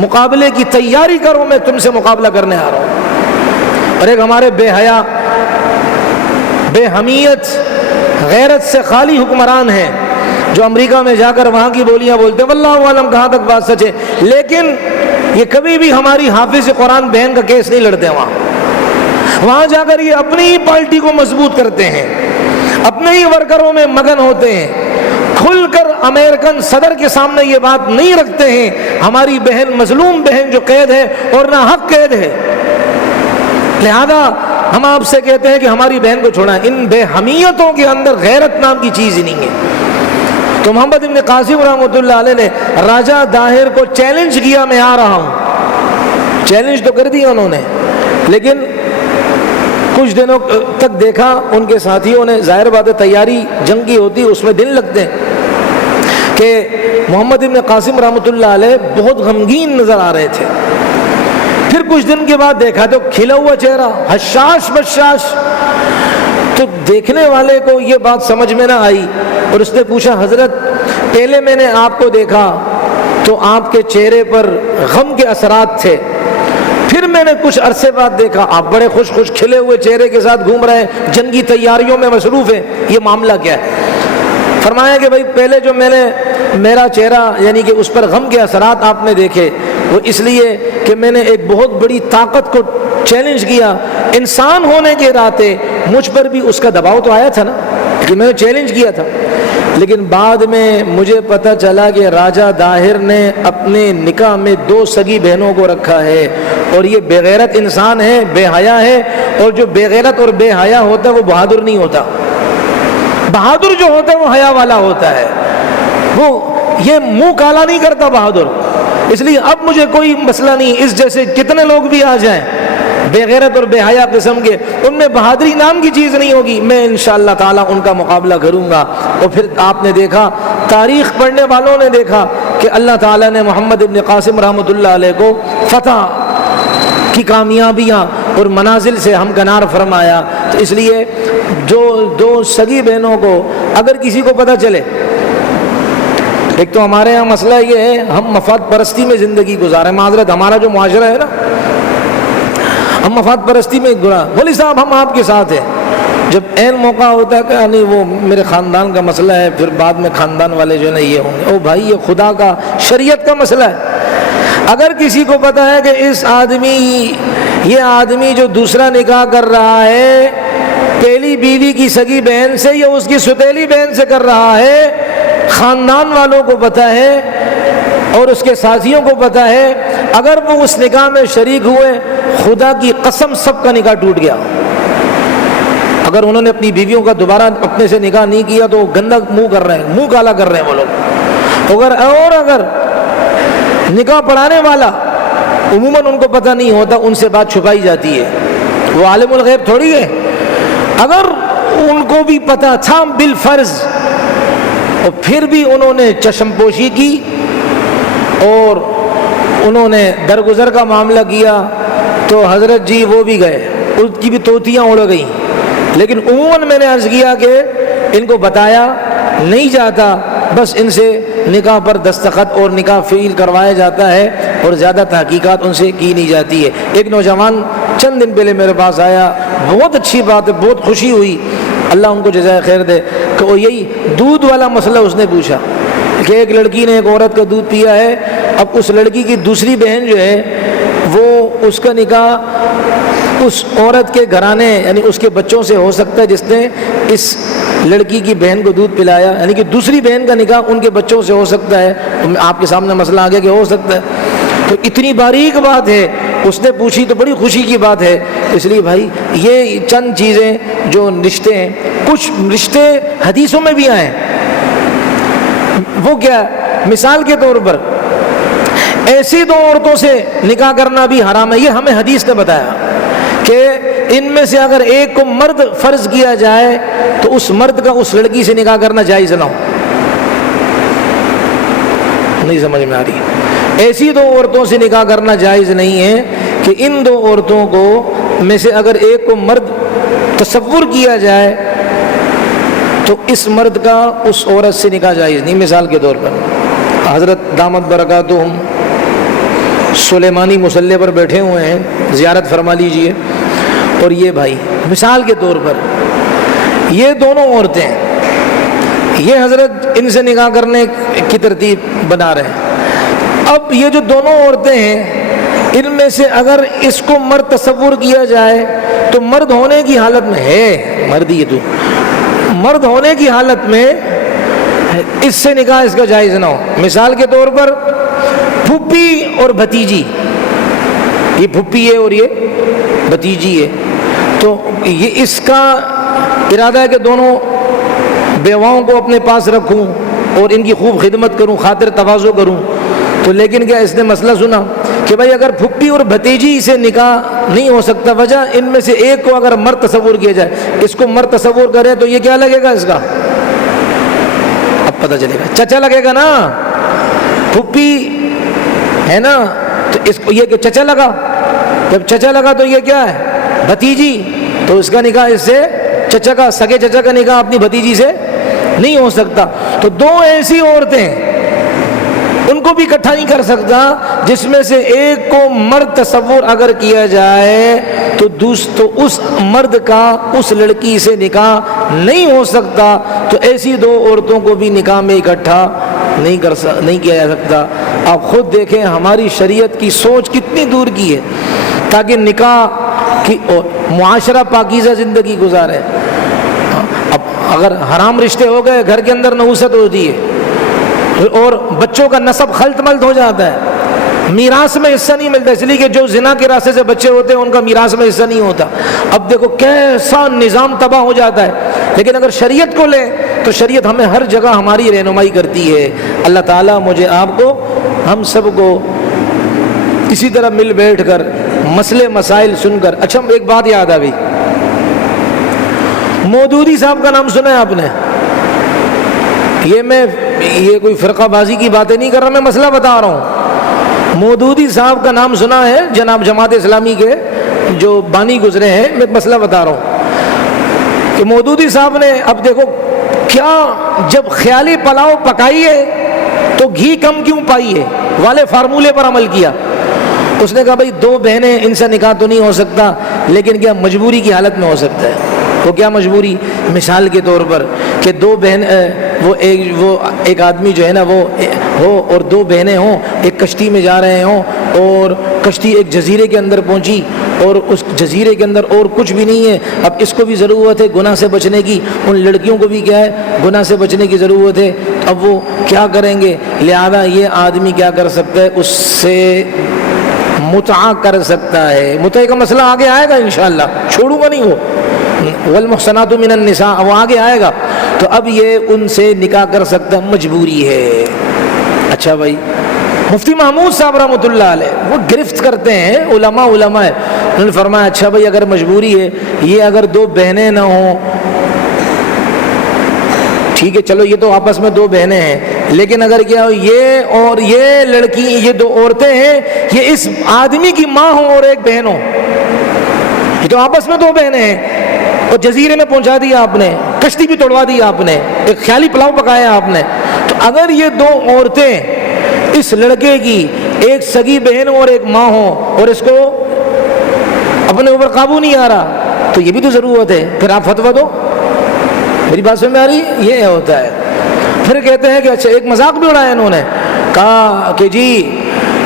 مقابلے کی تیاری کرو، میں تم سے مقابلہ کرنے آ رہا ہوں. اور ایک ہمارے بے حیا، بے حمیت، غیرت سے خالی حکمران ہیں جو امریکہ میں جا کر وہاں کی بولیاں بولتے ہیں، واللہ عالم کہاں تک بات سچ ہے، لیکن یہ کبھی بھی ہماری حافظ قرآن بہن کا کیس نہیں لڑتے. وہاں جا کر یہ اپنی ہی پارٹی کو مضبوط کرتے ہیں، اپنے ہی ورکروں میں مگن ہوتے ہیں. کھل کر امریکن صدر کے سامنے یہ بات نہیں رکھتے ہیں ہماری بہن، مظلوم بہن جو قید ہے اور نہ حق قید ہے، لہذا ہم آپ سے کہتے ہیں کہ ہماری بہن کو چھوڑائیں. ان بے حمیتوں کے اندر غیرت نام کی چیز ہی نہیں ہے. تو محمد ابن قاسم رحمۃ اللہ علیہ نے راجہ داہر کو چیلنج کیا، میں آ رہا ہوں. چیلنج تو کر دیا انہوں نے، لیکن کچھ دنوں تک دیکھا ان کے ساتھیوں نے، ظاہر بات ہے تیاری جنگ کی ہوتی، اس میں دن لگتے ہیں، کہ محمد ابن قاسم رحمۃ اللہ علیہ بہت غمگین نظر آ رہے تھے. پھر کچھ دن کے بعد دیکھا تو کھلا ہوا چہرہ، حشاش بشاش. تو دیکھنے والے کو یہ بات سمجھ میں نہ آئی اور اس نے پوچھا، حضرت پہلے میں نے آپ کو دیکھا تو آپ کے چہرے پر غم کے اثرات تھے، پھر میں نے کچھ عرصے بعد دیکھا آپ بڑے خوش خوش کھلے ہوئے چہرے کے ساتھ گھوم رہے ہیں، جنگی تیاریوں میں مصروف ہیں، یہ معاملہ کیا ہے؟ فرمایا کہ بھائی پہلے جو میں نے میرا چہرہ یعنی کہ اس پر غم کے اثرات آپ نے دیکھے، وہ اس لیے کہ میں نے ایک بہت بڑی طاقت کو چیلنج کیا. انسان ہونے کے ناطے مجھ پر بھی اس کا دباؤ تو آیا تھا نا، کہ میں نے چیلنج کیا تھا. لیکن بعد میں مجھے پتہ چلا کہ راجہ داہر نے اپنے نکاح میں 2 سگی بہنوں کو رکھا ہے، اور یہ بے غیرت انسان ہے، بے حیا ہے. اور جو بے غیرت اور بے حیا ہوتا ہے وہ بہادر نہیں ہوتا. بہادر جو ہوتا ہے وہ حیا والا ہوتا ہے، وہ یہ منہ کالا نہیں کرتا بہادر. اس لیے اب مجھے کوئی مسئلہ نہیں، اس جیسے کتنے لوگ بھی آ جائیں بے غیرت اور بے حیا قسم کے، ان میں بہادری نام کی چیز نہیں ہوگی. میں انشاءاللہ تعالیٰ ان کا مقابلہ کروں گا. اور پھر آپ نے دیکھا، تاریخ پڑھنے والوں نے دیکھا کہ اللہ تعالیٰ نے محمد ابن قاسم رحمۃ اللہ علیہ کو فتح کی کامیابیاں اور منازل سے ہمکنار فرمایا. تو اس لیے جو 2 سگی بہنوں کو اگر کسی کو پتہ چلے، ایک تو ہمارے یہاں مسئلہ یہ ہے ہم مفاد پرستی میں زندگی گزارے. معذرت، ہمارا جو معاشرہ ہے نا، ہم مفاد پرستی میں گزارے. مولوی صاحب ہم آپ کے ساتھ ہیں، جب عین موقع ہوتا ہے کہ نہیں وہ میرے خاندان کا مسئلہ ہے، پھر بعد میں خاندان والے جو ہے یہ ہوں گے. او بھائی، یہ خدا کا شریعت کا مسئلہ ہے. اگر کسی کو پتہ ہے کہ یہ آدمی جو دوسرا نکاح کر رہا ہے پہلی بیوی کی سگی بہن سے یا اس کی ستیلی بہن سے کر رہا ہے، خاندان والوں کو پتہ ہے اور اس کے ساتھیوں کو پتہ ہے، اگر وہ اس نکاح میں شریک ہوئے، خدا کی قسم سب کا نکاح ٹوٹ گیا۔ اگر انہوں نے اپنی بیویوں کا دوبارہ اپنے سے نکاح نہیں کیا تو گندا منہ کر رہے ہیں، منہ کالا کر رہے ہیں وہ لوگ۔ اگر نکاح پڑھانے والا عموماً ان کو پتہ نہیں ہوتا، ان سے بات چھپائی جاتی ہے، وہ عالم الغیب تھوڑی ہے۔ اگر ان کو بھی پتہ تھا بالفرض اور پھر بھی انہوں نے چشم پوشی کی اور انہوں نے درگزر کا معاملہ کیا تو حضرت جی وہ بھی گئے، ان کی بھی توتیاں اڑ گئیں۔ لیکن عموماً میں نے عرض کیا کہ ان کو بتایا نہیں جاتا، بس ان سے نکاح پر دستخط اور نکاح فعل کروایا جاتا ہے اور زیادہ تحقیقات ان سے کی نہیں جاتی ہے۔ ایک نوجوان چند دن پہلے میرے پاس آیا، بہت اچھی بات ہے، بہت خوشی ہوئی، اللہ ان کو جزائے خیر دے، کہ وہ یہی دودھ والا مسئلہ اس نے پوچھا کہ ایک لڑکی نے ایک عورت کا دودھ پیا ہے، اب اس لڑکی کی دوسری بہن جو ہے وہ اس کا نکاح اس عورت کے گھرانے یعنی اس کے بچوں سے ہو سکتا ہے جس نے اس لڑکی کی بہن کو دودھ پلایا، یعنی کہ دوسری بہن کا نکاح ان کے بچوں سے ہو سکتا ہے۔ آپ کے سامنے مسئلہ آ گیا کہ ہو سکتا ہے، تو اتنی باریک بات ہے، اس نے پوچھی تو بڑی خوشی کی بات ہے۔ اس لیے بھائی یہ چند چیزیں جو رشتے ہیں، کچھ رشتے حدیثوں میں بھی آئے ہیں، وہ کیا مثال کے طور پر ایسی دو عورتوں سے نکاح کرنا بھی حرام ہے، یہ ہمیں حدیث نے بتایا کہ ان میں سے اگر ایک کو مرد فرض کیا جائے تو اس مرد کا اس لڑکی سے نکاح کرنا جائز نہ ہو۔ نہیں سمجھ میں آ رہی؟ ایسی دو عورتوں سے نکاح کرنا جائز نہیں ہے کہ ان دو عورتوں کو میں سے اگر ایک کو مرد تصور کیا جائے تو اس مرد کا اس عورت سے نکاح جائز نہیں۔ مثال کے طور پر حضرت دامت برکاتہم سلیمانی مصلی پر بیٹھے ہوئے ہیں، زیارت فرما لیجئے، اور یہ بھائی مثال کے طور پر یہ دونوں عورتیں یہ حضرت ان سے نکاح کرنے کی ترتیب بنا رہے ہیں۔ اب یہ جو دونوں عورتیں ہیں ان میں سے اگر اس کو مرد تصور کیا جائے تو مرد ہونے کی حالت میں ہے، مرد ہی تو مرد ہونے کی حالت میں اس سے نکاح اس کا جائز نہ ہو۔ مثال کے طور پر پھپھی اور بھتیجی، یہ پھپھی ہے اور یہ بھتیجی ہے، تو یہ اس کا ارادہ ہے کہ دونوں بیواؤں کو اپنے پاس رکھوں اور ان کی خوب خدمت کروں، خاطر تواضع کروں، تو لیکن کیا اس نے مسئلہ سنا کہ بھائی اگر پھپھی اور بھتیجی سے نکاح نہیں ہو سکتا، وجہ ان میں سے ایک کو اگر مرد تصور کیا جائے، اس کو مرد تصور کرے تو یہ کیا لگے گا، اس کا اب پتہ چلے گا، چچا لگے گا نا، پھپھی ہے نا، تو اس کو یہ کہ چچا لگا، جب چچا لگا تو یہ کیا ہے، بھتیجی، تو اس کا نکاح اس سے چچا کا سگے چچا کا نکاح اپنی بھتیجی سے نہیں ہو سکتا۔ تو دو ایسی عورتیں ان کو بھی اکٹھا نہیں کر سکتا جس میں سے ایک کو مرد تصور اگر کیا جائے تو اس مرد کا اس لڑکی سے نکاح نہیں ہو سکتا، تو ایسی دو عورتوں کو بھی نکاح میں اکٹھا نہیں کیا جا سکتا۔ آپ خود دیکھیں ہماری شریعت کی سوچ کتنی دور کی ہے تاکہ نکاح کی معاشرہ پاکیزہ زندگی گزارے۔ اب اگر حرام رشتے ہو گئے، گھر کے اندر نحوست ہوتی ہے اور بچوں کا نسب خلط ملط ہو جاتا ہے، میراث میں حصہ نہیں ملتا، اس لیے کہ جو زنا کے راستے سے بچے ہوتے ہیں ان کا میراث میں حصہ نہیں ہوتا۔ اب دیکھو کیسا نظام تباہ ہو جاتا ہے، لیکن اگر شریعت کو لیں تو شریعت ہمیں ہر جگہ ہماری رہنمائی کرتی ہے۔ اللہ تعالیٰ مجھے آپ کو ہم سب کو اسی طرح مل بیٹھ کر مسئلے مسائل سن کر۔ اچھا ایک بات یاد آ گئی، مودودی صاحب کا نام سنا ہے آپ نے؟ یہ کوئی فرقہ بازی کی باتیں نہیں کر رہا، میں مسئلہ بتا رہا ہوں۔ مودودی صاحب کا نام سنا ہے؟ جناب جماعت اسلامی کے جو بانی گزرے ہیں، میں مسئلہ بتا رہا ہوں کہ مودودی صاحب نے اب دیکھو کیا، جب خیالی پلاؤ پکائی ہے تو گھی کم کیوں پائی ہے والے فارمولے پر عمل کیا۔ اس نے کہا بھائی دو بہنیں ان سے نکاح تو نہیں ہو سکتا، لیکن کیا مجبوری کی حالت میں ہو سکتا ہے۔ وہ کیا مجبوری؟ مثال کے طور پر کہ دو بہن وہ ایک آدمی جو ہے نا وہ ہو اور دو بہنیں ہوں، ایک کشتی میں جا رہے ہوں اور کشتی ایک جزیرے کے اندر پہنچی اور اس جزیرے کے اندر اور کچھ بھی نہیں ہے. اب اس کو بھی ضرورت ہے گناہ سے بچنے کی, ان لڑکیوں کو بھی کیا ہے گناہ سے بچنے کی ضرورت ہے. اب وہ کیا کریں گے؟ لہذا یہ آدمی کیا کر سکتا ہے؟ اس سے متعہ کر سکتا ہے. متعہ کا مسئلہ آگے آئے گا انشاءاللہ, چھوڑوں گا نہیں وہ, والمحصنات من النساء وہ آگے آئے گا. تو اب یہ ان سے نکاح کر سکتا ہے, مجبوری ہے. اچھا بھائی, مفتی محمود صاحب رحمۃ اللہ علیہ وہ گرفت کرتے ہیں, علماء ہے, انہوں نے فرمایا اچھا بھائی اگر مجبوری ہے, یہ اگر دو بہنیں نہ ہوں, ٹھیک ہے چلو یہ تو آپس میں دو بہنیں ہیں, لیکن اگر کیا ہو یہ اور یہ لڑکی, یہ دو عورتیں ہیں, یہ اس آدمی کی ماں ہوں اور ایک بہن ہو, یہ تو آپس میں دو بہنیں ہیں, اور جزیرے میں پہنچا دیا آپ نے, کشتی بھی توڑوا دی آپ نے, ایک خیالی پلاؤ پکایا آپ نے. تو اگر یہ دو عورتیں اس لڑکے کی ایک سگی بہن اور ایک ماں ہوں اور اس کو اپنے اوپر قابو نہیں آ رہا, تو یہ بھی تو ضرورت ہے, پھر آپ فتویٰ دو. میری بات سمجھ میں آ رہی؟ یہ ہوتا ہے. پھر کہتے ہیں کہ اچھا ایک مذاق بھی اڑایا انہوں نے, کہا کہ جی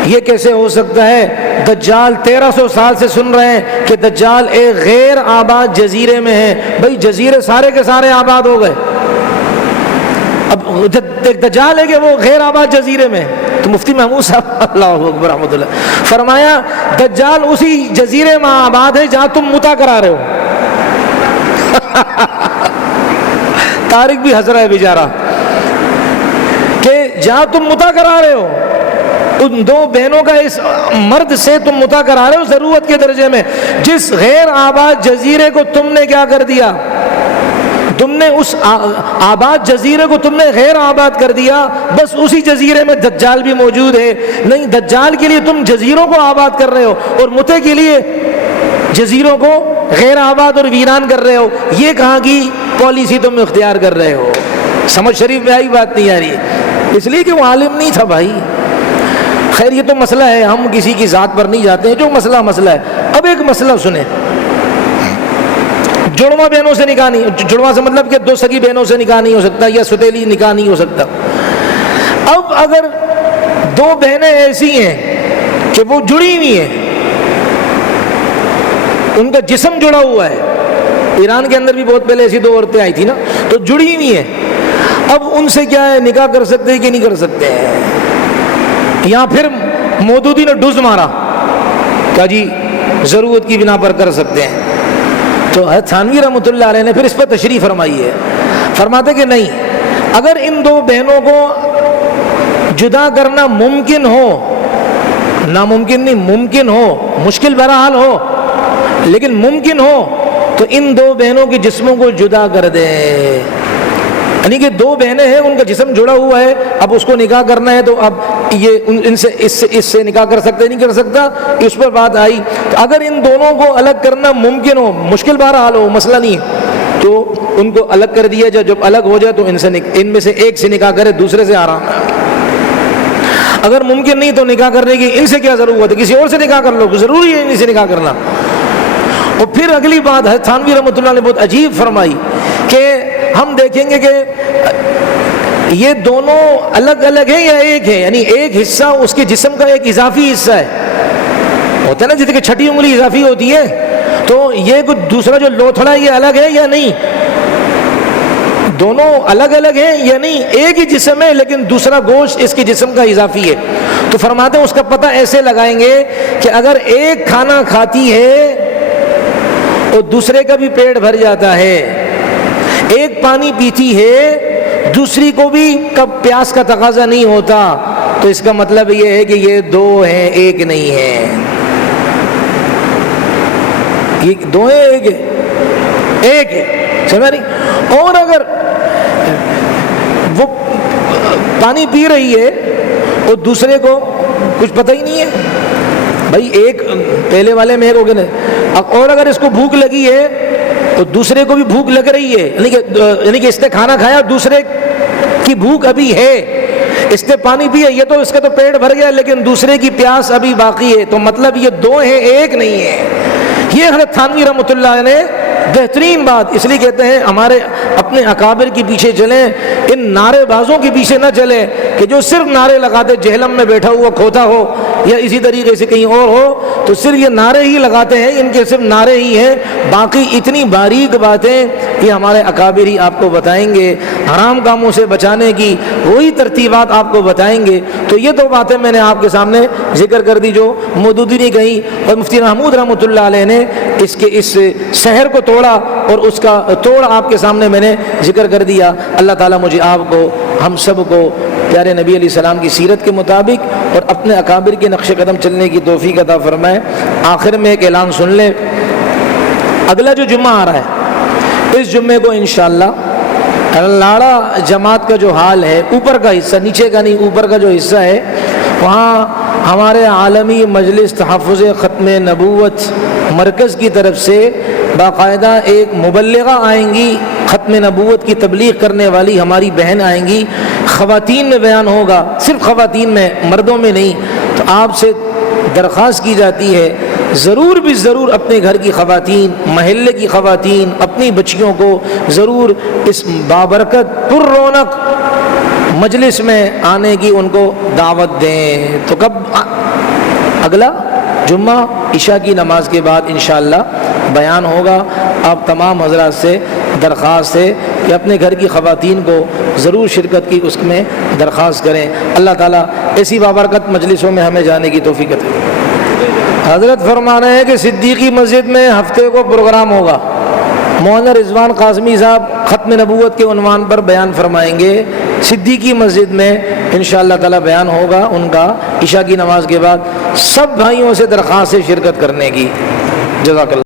یہ کیسے ہو سکتا ہے, دجال 1300 سال سے سن رہے ہیں کہ دجال ایک غیر آباد جزیرے میں ہے. بھائی جزیرے سارے کے سارے آباد ہو گئے, اب دجال ہے کہ وہ غیر آباد جزیرے میں. تو مفتی محمود صاحب اللہ اکبر رحمۃ اللہ فرمایا دجال اسی جزیرے میں آباد ہے جہاں تم متا کرا رہے ہو. طارق بھی ہنس رہا ہے بیچارہ, کہ جہاں تم متا کرا رہے ہو ان دو بہنوں کا اس مرد سے تم متا کرا رہے ہو ضرورت کے درجے میں, جس غیر آباد جزیرے کو تم نے کیا کر دیا, تم نے اس آباد جزیرے کو تم نے غیر آباد کر دیا. بس اسی جزیرے میں دجال بھی موجود ہے. نہیں, دجال کے لیے تم جزیروں کو آباد کر رہے ہو اور متے کے لیے جزیروں کو غیر آباد اور ویران کر رہے ہو. یہ کہاں کی پالیسی تم اختیار کر رہے ہو؟ سمجھ شریف میں آئی بات نہیں آ رہی, اس لیے کہ وہ عالم نہیں تھا بھائی. خیر یہ تو مسئلہ ہے, ہم کسی کی ذات پر نہیں جاتے ہیں, جو مسئلہ ہے. اب ایک مسئلہ سنیں, جڑواں بہنوں سے نکاح نہیں, جڑواں سے مطلب کہ دو سگی بہنوں سے نکاح نہیں ہو سکتا, یا ستیلی نکاح نہیں ہو سکتا. اب اگر دو بہنیں ایسی ہیں کہ وہ جڑی ہوئی ہیں, ان کا جسم جڑا ہوا ہے, ایران کے اندر بھی بہت پہلے ایسی دو عورتیں آئی تھی نا, تو جڑی ہوئی ہیں, اب ان سے کیا ہے نکاح کر سکتے ہیں کہ نہیں کر سکتے ہیں؟ یا پھر مودودی نے ڈز مارا, کہا جی ضرورت کی بنا پر کر سکتے ہیں. تو حضرت تھانوی رحمۃ اللہ علیہ نے پھر اس پر تشریح فرمائی ہے, فرماتے کہ نہیں, اگر ان دو بہنوں کو جدا کرنا ممکن ہو, ناممکن نہیں, ممکن ہو, مشکل بہرحال ہو لیکن ممکن ہو, تو ان دو بہنوں کے جسموں کو جدا کر دیں. یعنی کہ دو بہنیں ہیں, ان کا جسم جڑا ہوا ہے, اب اس کو نکاح کرنا ہے, تو اب یہ ان سے اس سے نکاح کر سکتے نہیں کر سکتا, اس پر بات آئی. تو اگر ان دونوں کو الگ کرنا ممکن ہو, مشکل بہرحال ہو, مسئلہ نہیں ہے, تو ان کو الگ کر دیا جائے. جب الگ ہو جائے تو ان میں سے ایک سے نکاح کرے, دوسرے سے آرام ہے. اگر ممکن نہیں تو نکاح کرنے کی ان سے کیا ضرورت ہے, کسی اور سے نکاح کر لو, ضروری ہے ان سے نکاح کرنا. اور پھر اگلی بات ہے تھانوی رحمۃ اللہ نے بہت عجیب فرمائی کہ ہم دیکھیں گے کہ یہ دونوں الگ الگ ہیں یا ایک ہے, یعنی ایک حصہ اس کے جسم کا ایک اضافی حصہ ہے, ہوتا ہے نا جیسے کہ چھٹی انگلی اضافی ہوتی ہے, تو یہ کچھ دوسرا جو لوتھڑا ہے یہ الگ ہے یا نہیں, دونوں الگ الگ ہیں یا نہیں, ایک ہی جسم ہے لیکن دوسرا گوشت اس کے جسم کا اضافی ہے. تو فرماتے ہیں اس کا پتہ ایسے لگائیں گے کہ اگر ایک کھانا کھاتی ہے اور دوسرے کا بھی پیٹ بھر جاتا ہے, ایک پانی پیتی ہے دوسری کو بھی کب پیاس کا تقاضا نہیں ہوتا, تو اس کا مطلب یہ ہے کہ یہ دو ہیں ایک نہیں ہے, یہ دو ہیں ایک ہے, سمجھ رہی. اور اگر وہ پانی پی رہی ہے اور دوسرے کو کچھ پتہ ہی نہیں ہے, بھائی ایک پہلے والے میں ایک ہو گیا نا, اور اگر اس کو بھوک لگی ہے اور دوسرے کو بھی بھوک لگ رہی ہے, یعنی کہ اس نے کھانا کھایا دوسرے کی بھوک ابھی ہے, اس نے پانی پیا, یہ تو اس کا تو پیٹ بھر گیا لیکن دوسرے کی پیاس ابھی باقی ہے, تو مطلب یہ دو ہیں ایک نہیں ہے. یہ حضرت تھانوی رحمۃ اللہ نے بہترین بات اس لیے کہتے ہیں ہمارے اپنے اکابر کے پیچھے چلیں، ان نعرے بازوں کے پیچھے نہ چلیں کہ جو صرف نعرے لگاتے، جہلم میں بیٹھا ہوا کھوتا ہو یا اسی طریقے سے کہیں اور ہو تو صرف یہ نعرے ہی لگاتے ہیں، ان کے صرف نعرے ہی ہیں، باقی اتنی باریک باتیں یہ ہمارے اکابر ہی آپ کو بتائیں گے، حرام کاموں سے بچانے کی وہی ترتیبات آپ کو بتائیں گے۔ تو یہ دو باتیں میں نے آپ کے سامنے ذکر کر دی جو مودودی نے کہی، اور مفتی محمود رحمۃ اللہ علیہ نے اس سحر کو توڑا اور اس کا توڑ آپ کے سامنے میں نے ذکر کر دیا۔ اللہ تعالیٰ مجھے آپ کو، ہم سب کو پیارے نبی علیہ السلام کی سیرت کے مطابق اور اپنے اکابر کے نقش قدم چلنے کی توفیق عطا فرمائے۔ آخر میں ایک اعلان سن لیں، اگلا جو جمعہ آ رہا ہے اس جمعے کو انشاءاللہ لاڑا جماعت کا جو حال ہے، اوپر کا حصہ، نیچے کا نہیں، اوپر کا جو حصہ ہے، وہاں ہمارے عالمی مجلس تحفظ ختم نبوت مرکز کی طرف سے باقاعدہ ایک مبلغہ آئیں گی، ختم نبوت کی تبلیغ کرنے والی ہماری بہن آئیں گی، خواتین میں بیان ہوگا، صرف خواتین میں، مردوں میں نہیں۔ تو آپ سے درخواست کی جاتی ہے ضرور بھی ضرور اپنے گھر کی خواتین، محلے کی خواتین، اپنی بچیوں کو ضرور اس بابرکت پر رونق مجلس میں آنے کی ان کو دعوت دیں۔ تو کب؟ اگلا جمعہ عشاء کی نماز کے بعد انشاءاللہ بیان ہوگا۔ آپ تمام حضرات سے درخواست ہے کہ اپنے گھر کی خواتین کو ضرور شرکت کی اس میں درخواست کریں۔ اللہ تعالیٰ ایسی بابرکت مجلسوں میں ہمیں جانے کی توفیق عطا فرمائے۔ حضرت فرما رہے ہیں کہ صدیقی مسجد میں ہفتے کو پروگرام ہوگا، مولانا رضوان قاسمی صاحب ختم نبوت کے عنوان پر بیان فرمائیں گے، صدیقی مسجد میں انشاءاللہ تعالی بیان ہوگا ان کا عشاء کی نماز کے بعد۔ سب بھائیوں سے درخواست ہے شرکت کرنے کی۔ جزاک اللہ۔